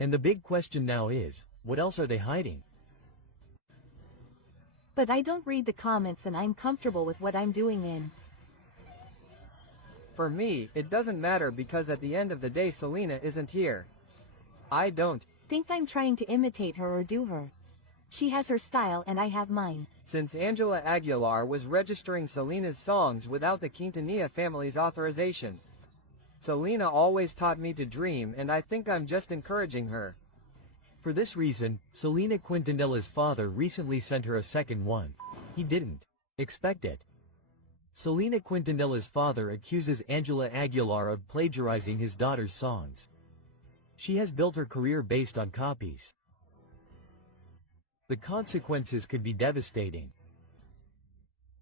And the big question now is, what else are they hiding? But I don't read the comments, and I'm comfortable with what I'm doing in. For me, it doesn't matter because at the end of the day Selena isn't here. I don't think I'm trying to imitate her or do her. She has her style and I have mine. Since Angela Aguilar was registering Selena's songs without the Quintanilla family's authorization. Selena always taught me to dream, and I think I'm just encouraging her. For this reason, Selena Quintanilla's father recently sent her a second one. He didn't expect it. Selena Quintanilla's father accuses Angela Aguilar of plagiarizing his daughter's songs. She has built her career based on copies. The consequences could be devastating.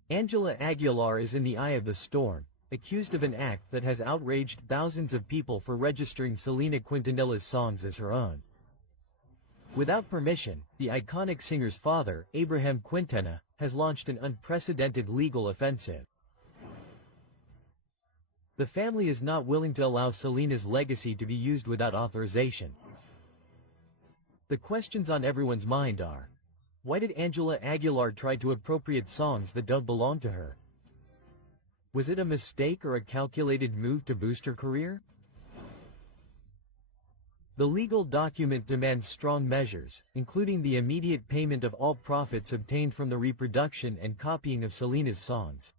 Angela Aguilar is in the eye of the storm, accused of an act that has outraged thousands of people for registering Selena Quintanilla's songs as her own. Without permission, the iconic singer's father, 𝗂𝗓𝗄 Quintana, has launched an unprecedented legal offensive. The family is not willing to allow Selena's legacy to be used without authorization. The questions on everyone's mind are, why did Angela Aguilar try to appropriate songs that don't belong to her? Was it a mistake or a calculated move to boost her career? The legal document demands strong measures, including the immediate payment of all profits obtained from the reproduction and copying of Selena's songs.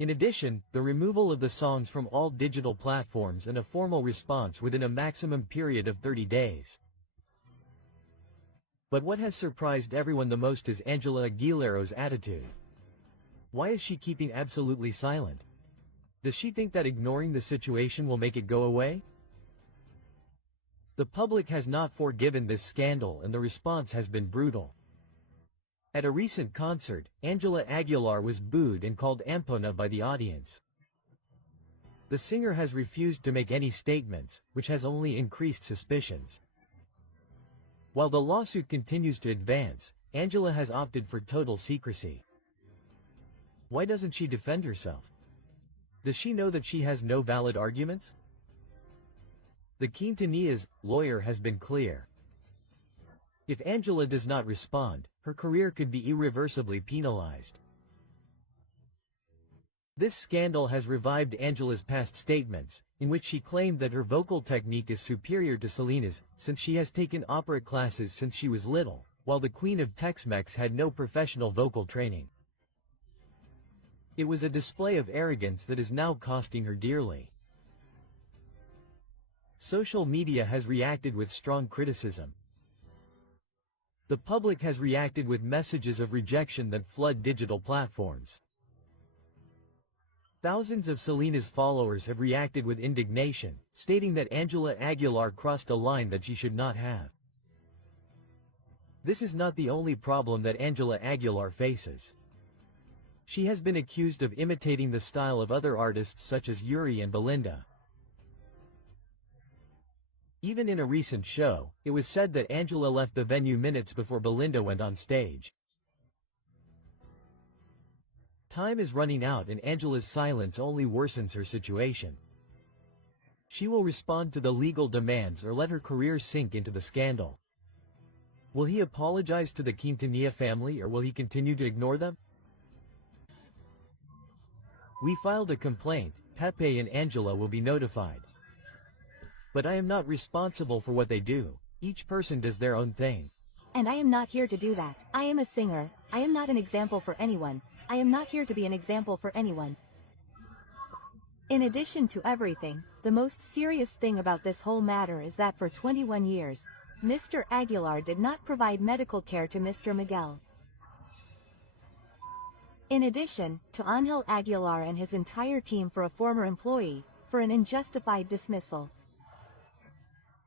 In addition, the removal of the songs from all digital platforms and a formal response within a maximum period of 30 days. But what has surprised everyone the most is Angela Aguilar's attitude. Why is she keeping absolutely silent? Does she think that ignoring the situation will make it go away? The public has not forgiven this scandal and the response has been brutal. At a recent concert, Angela Aguilar was booed and called 𝗘𝗠𝗡𝗢𝗎 by the audience. The singer has refused to make any statements, which has only increased suspicions. While the lawsuit continues to advance, Angela has opted for total secrecy. Why doesn't she defend herself? Does she know that she has no valid arguments? The 𝗘𝗦𝗡𝗢𝗎𝗍's lawyer has been clear. If Angela does not respond, her career could be irreversibly penalized. This scandal has revived Angela's past statements, in which she claimed that her vocal technique is superior to Selena's, since she has taken opera classes since she was little, while the Queen of Tex-Mex had no professional vocal training. It was a display of arrogance that is now costing her dearly. Social media has reacted with strong criticism. The public has reacted with messages of rejection that flood digital platforms. Thousands of Selena's followers have reacted with indignation, stating that Angela Aguilar crossed a line that she should not have. This is not the only problem that Angela Aguilar faces. She has been accused of imitating the style of other artists such as Yuri and Belinda. Even in a recent show, it was said that Angela left the venue minutes before Belinda went on stage. Time is running out and Angela's silence only worsens her situation. She will respond to the legal demands or let her career sink into the scandal. Will he apologize to the 𝗘𝗦𝗡𝗢𝗎 family or will he continue to ignore them? We filed a complaint, Pepe and Angela will be notified. But I am not responsible for what they do. Each person does their own thing. And I am not here to do that. I am a singer. I am not an example for anyone. I am not here to be an example for anyone. In addition to everything, the most serious thing about this whole matter is that for 21 years, Mr. Aguilar did not provide medical care to Mr. Miguel. In addition, to Ángel Aguilar and his entire team for a former employee, for an unjustified dismissal.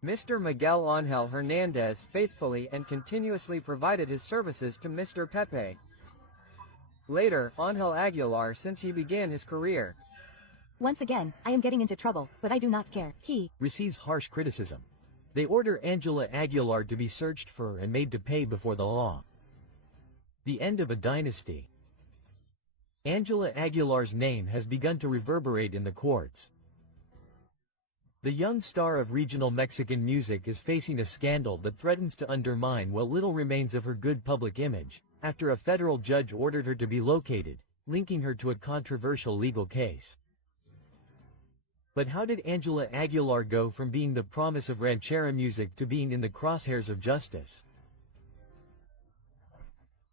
Mr. Miguel Ángel Hernández faithfully and continuously provided his services to Mr. Pepe. Later, Ángel Aguilar since he began his career. Once again, I am getting into trouble, but I do not care. He receives harsh criticism. They order Angela Aguilar to be searched for and made to pay before the law. The end of a dynasty. Angela Aguilar's name has begun to reverberate in the courts. The young star of regional Mexican music is facing a scandal that threatens to undermine what little remains of her good public image, after a federal judge ordered her to be located, linking her to a controversial legal case. But how did Angela Aguilar go from being the promise of ranchera music to being in the crosshairs of justice?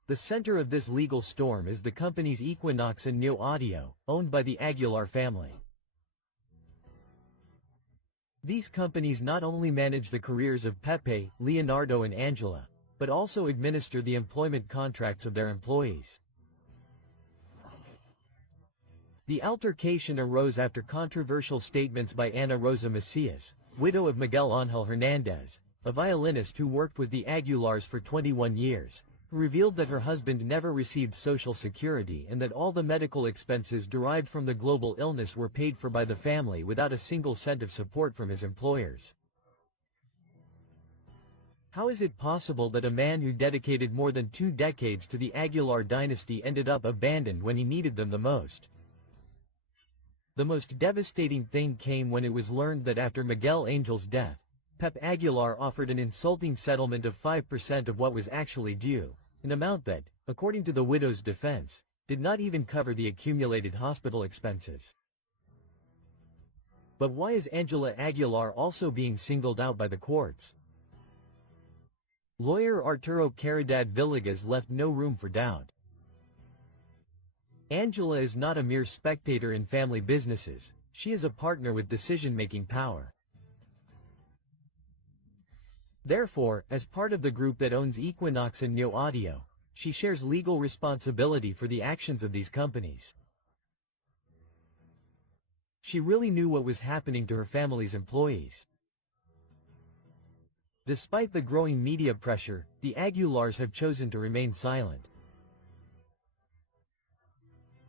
The center of this legal storm is the companies Equinox and Neo Audio, owned by the Aguilar family. These companies not only manage the careers of Pepe, Leonardo and Angela, but also administer the employment contracts of their employees. The altercation arose after controversial statements by Ana Rosa Macias, widow of Miguel Ángel Hernández, a violinist who worked with the Aguilars for 21 years, who revealed that her husband never received Social Security and that all the medical expenses derived from the global illness were paid for by the family without a single cent of support from his employers. How is it possible that a man who dedicated more than 2 decades to the Aguilar dynasty ended up abandoned when he needed them the most? The most devastating thing came when it was learned that after Miguel Angel's death, Pep Aguilar offered an insulting settlement of 5% of what was actually due, an amount that, according to the widow's defense, did not even cover the accumulated hospital expenses. But why is Angela Aguilar also being singled out by the courts? Lawyer 𝗘𝗦𝗂𝗓𝗢𝗔 Villegas left no room for doubt. Angela is not a mere spectator in family businesses, she is a partner with decision-making power. Therefore, as part of the group that owns Equinox and Neo Audio, she shares legal responsibility for the actions of these companies. She really knew what was happening to her family's employees. Despite the growing media pressure, the Aguilars have chosen to remain silent.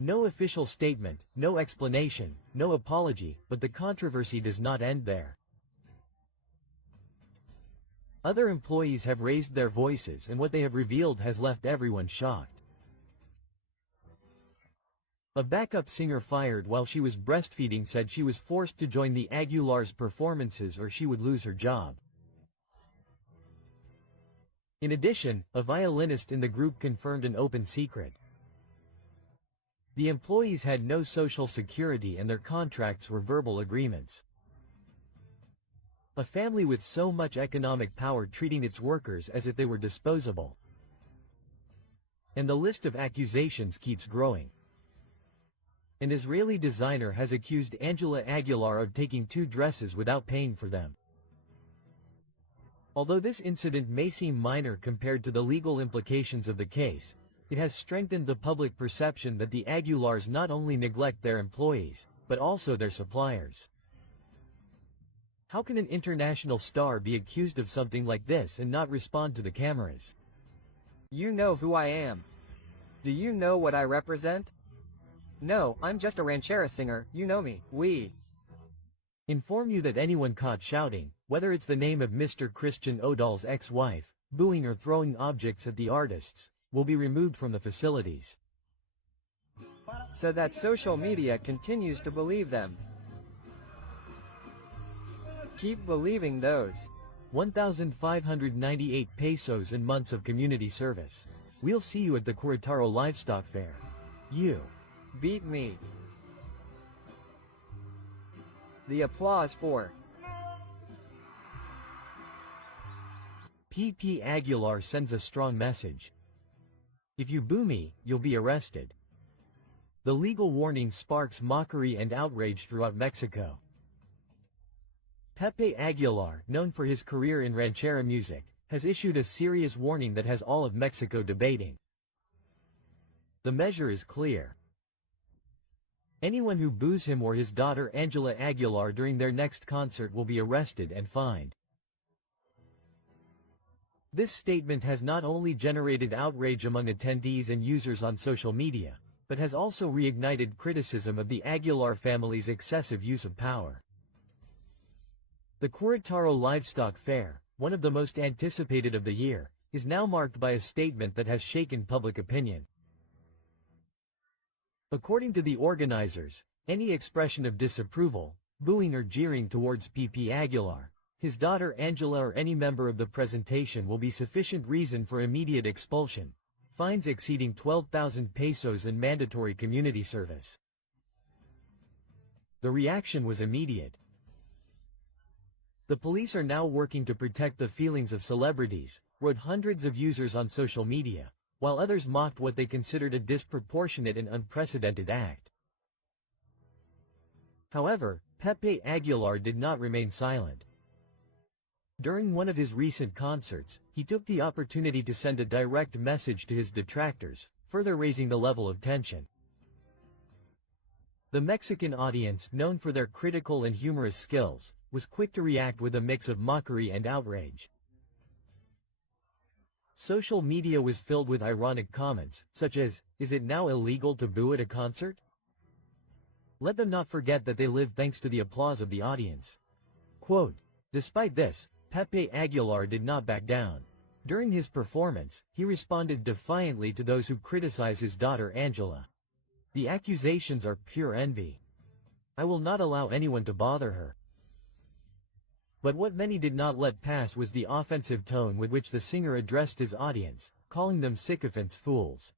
No official statement, no explanation, no apology, but the controversy does not end there. Other employees have raised their voices, and what they have revealed has left everyone shocked. A backup singer fired while she was breastfeeding said she was forced to join the Aguilars' performances or she would lose her job. In addition, a violinist in the group confirmed an open secret. The employees had no social security and their contracts were verbal agreements. A family with so much economic power treating its workers as if they were disposable. And the list of accusations keeps growing. An Israeli designer has accused Angela Aguilar of taking 2 dresses without paying for them. Although this incident may seem minor compared to the legal implications of the case, it has strengthened the public perception that the Aguilars not only neglect their employees, but also their suppliers. How can an international star be accused of something like this and not respond to the cameras? You know who I am. Do you know what I represent? No, I'm just a ranchera singer, you know me, we. Inform you that anyone caught shouting, whether it's the name of Mr. Christian Odal's ex-wife, booing or throwing objects at the artists, will be removed from the facilities. So that social media continues to believe them. Keep believing those. 1,598 pesos in months of community service. We'll see you at the Querétaro Livestock Fair. You beat me. The applause for PP Aguilar sends a strong message. If you boo me, you'll be arrested. The legal warning sparks mockery and outrage throughout Mexico. Pepe Aguilar, known for his career in ranchera music, has issued a serious warning that has all of Mexico debating. The measure is clear. Anyone who boos him or his daughter Angela Aguilar during their next concert will be arrested and fined. This statement has not only generated outrage among attendees and users on social media, but has also reignited criticism of the Aguilar family's excessive use of power. The Querétaro Livestock Fair, one of the most anticipated of the year, is now marked by a statement that has shaken public opinion. According to the organizers, any expression of disapproval, booing or jeering towards PP Aguilar, his daughter Angela or any member of the presentation will be sufficient reason for immediate expulsion, fines exceeding 12,000 pesos and mandatory community service. The reaction was immediate. The police are now working to protect the feelings of celebrities, wrote hundreds of users on social media, while others mocked what they considered a disproportionate and unprecedented act. However, Pepe Aguilar did not remain silent. During one of his recent concerts, he took the opportunity to send a direct message to his detractors, further raising the level of tension. The Mexican audience, known for their critical and humorous skills, was quick to react with a mix of mockery and outrage. Social media was filled with ironic comments, such as, "Is it now illegal to boo at a concert?" Let them not forget that they live thanks to the applause of the audience. Quote, despite this, Pepe Aguilar did not back down. During his performance, he responded defiantly to those who criticize his daughter Angela. The accusations are pure envy. I will not allow anyone to bother her. But what many did not let pass was the offensive tone with which the singer addressed his audience, calling them sycophants, fools.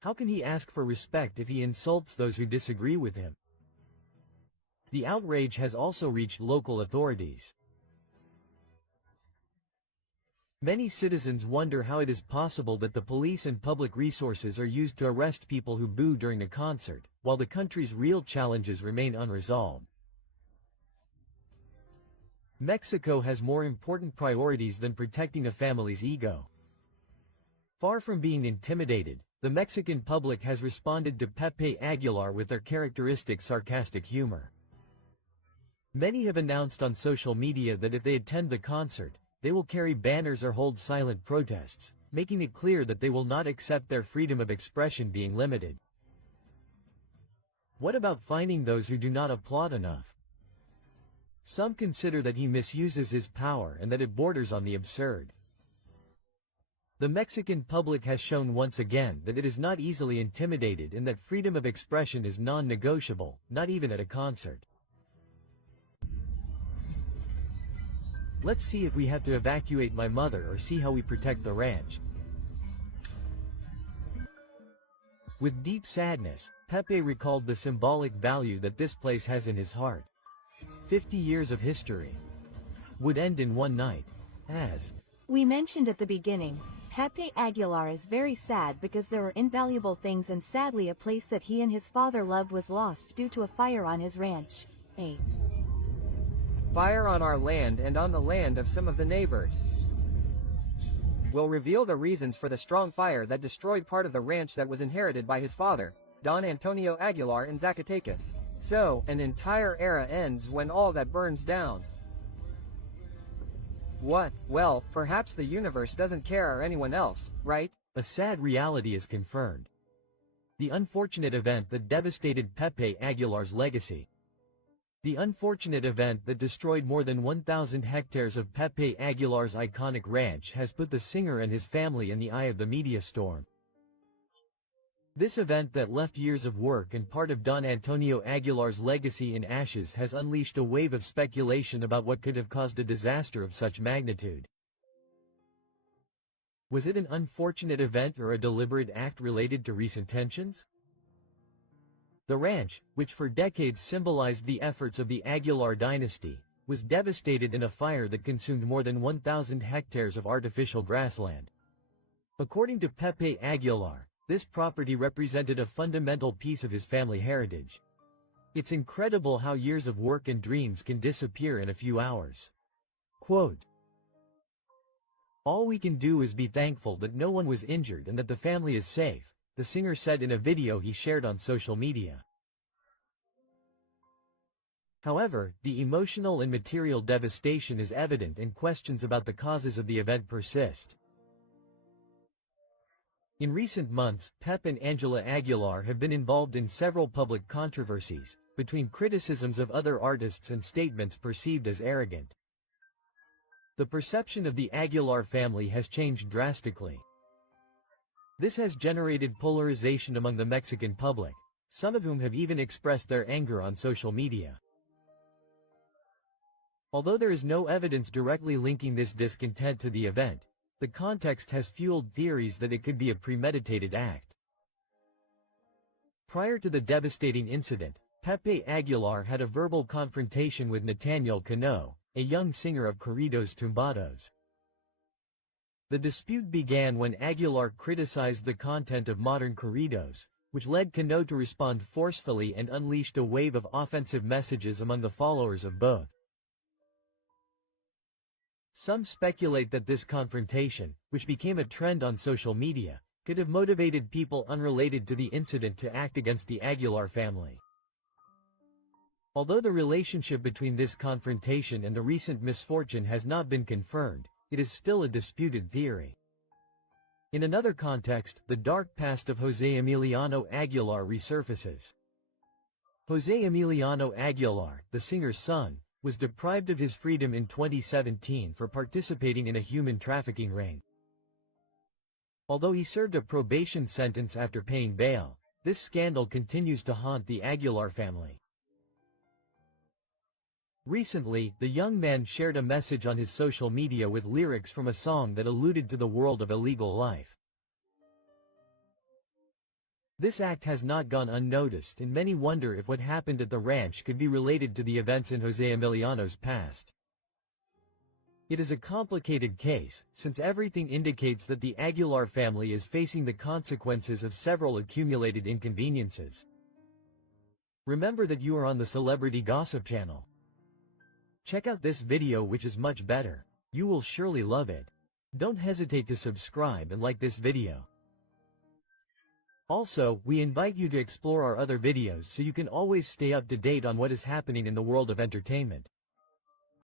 How can he ask for respect if he insults those who disagree with him? The outrage has also reached local authorities. Many citizens wonder how it is possible that the police and public resources are used to arrest people who boo during a concert, while the country's real challenges remain unresolved. Mexico has more important priorities than protecting a family's ego. Far from being intimidated, the Mexican public has responded to Pepe Aguilar with their characteristic sarcastic humor. Many have announced on social media that if they attend the concert, they will carry banners or hold silent protests, making it clear that they will not accept their freedom of expression being limited. What about finding those who do not applaud enough? Some consider that he misuses his power and that it borders on the absurd. The Mexican public has shown once again that it is not easily intimidated and that freedom of expression is non-negotiable, not even at a concert. Let's see if we have to evacuate my mother or see how we protect the ranch. With deep sadness, Pepe recalled the symbolic value that this place has in his heart. 50 years of history would end in one night. As we mentioned at the beginning, Pepe Aguilar is very sad because there were invaluable things, and sadly a place that he and his father loved was lost due to a fire on his ranch. A fire on our land and on the land of some of the neighbors. We'll reveal the reasons for the strong fire that destroyed part of the ranch that was inherited by his father, Don Antonio Aguilar in Zacatecas. So, an entire era ends when all that burns down. What? Well, perhaps the universe doesn't care or anyone else, right? A sad reality is confirmed. The unfortunate event that devastated Pepe Aguilar's legacy. The unfortunate event that destroyed more than 1,000 hectares of Pepe Aguilar's iconic ranch has put the singer and his family in the eye of the media storm. This event that left years of work and part of Don Antonio Aguilar's legacy in ashes has unleashed a wave of speculation about what could have caused a disaster of such magnitude. Was it an unfortunate event or a deliberate act related to recent tensions? The ranch, which for decades symbolized the efforts of the Aguilar dynasty, was devastated in a fire that consumed more than 1,000 hectares of artificial grassland. According to Pepe Aguilar, this property represented a fundamental piece of his family heritage. It's incredible how years of work and dreams can disappear in a few hours. Quote, "All we can do is be thankful that no one was injured and that the family is safe," the singer said in a video he shared on social media. However, the emotional and material devastation is evident and questions about the causes of the event persist. In recent months, Pep and Angela Aguilar have been involved in several public controversies, between criticisms of other artists and statements perceived as arrogant. The perception of the Aguilar family has changed drastically. This has generated polarization among the Mexican public, some of whom have even expressed their anger on social media. Although there is no evidence directly linking this discontent to the event, the context has fueled theories that it could be a premeditated act. Prior to the devastating incident, Pepe Aguilar had a verbal confrontation with 𝗷𝗫𝗀𝗄𝗓, a young singer of corridos tumbados. The dispute began when Aguilar criticized the content of modern corridos, which led 𝗘𝗫𝗄𝗓 to respond forcefully and unleashed a wave of offensive messages among the followers of both. Some speculate that this confrontation, which became a trend on social media, could have motivated people unrelated to the incident to act against the Aguilar family. Although the relationship between this confrontation and the recent misfortune has not been confirmed, it is still a disputed theory. In another context, the dark past of José Emiliano Aguilar resurfaces. José Emiliano Aguilar, the singer's son, was deprived of his freedom in 2017 for participating in a human trafficking ring. Although he served a probation sentence after paying bail, this scandal continues to haunt the Aguilar family. Recently, the young man shared a message on his social media with lyrics from a song that alluded to the world of illegal life. This act has not gone unnoticed, and many wonder if what happened at the ranch could be related to the events in Jose Emiliano's past. It is a complicated case, since everything indicates that the Aguilar family is facing the consequences of several accumulated inconveniences. Remember that you are on the Celebrity Gossip channel. Check out this video, which is much better. You will surely love it. Don't hesitate to subscribe and like this video. Also, we invite you to explore our other videos so you can always stay up to date on what is happening in the world of entertainment.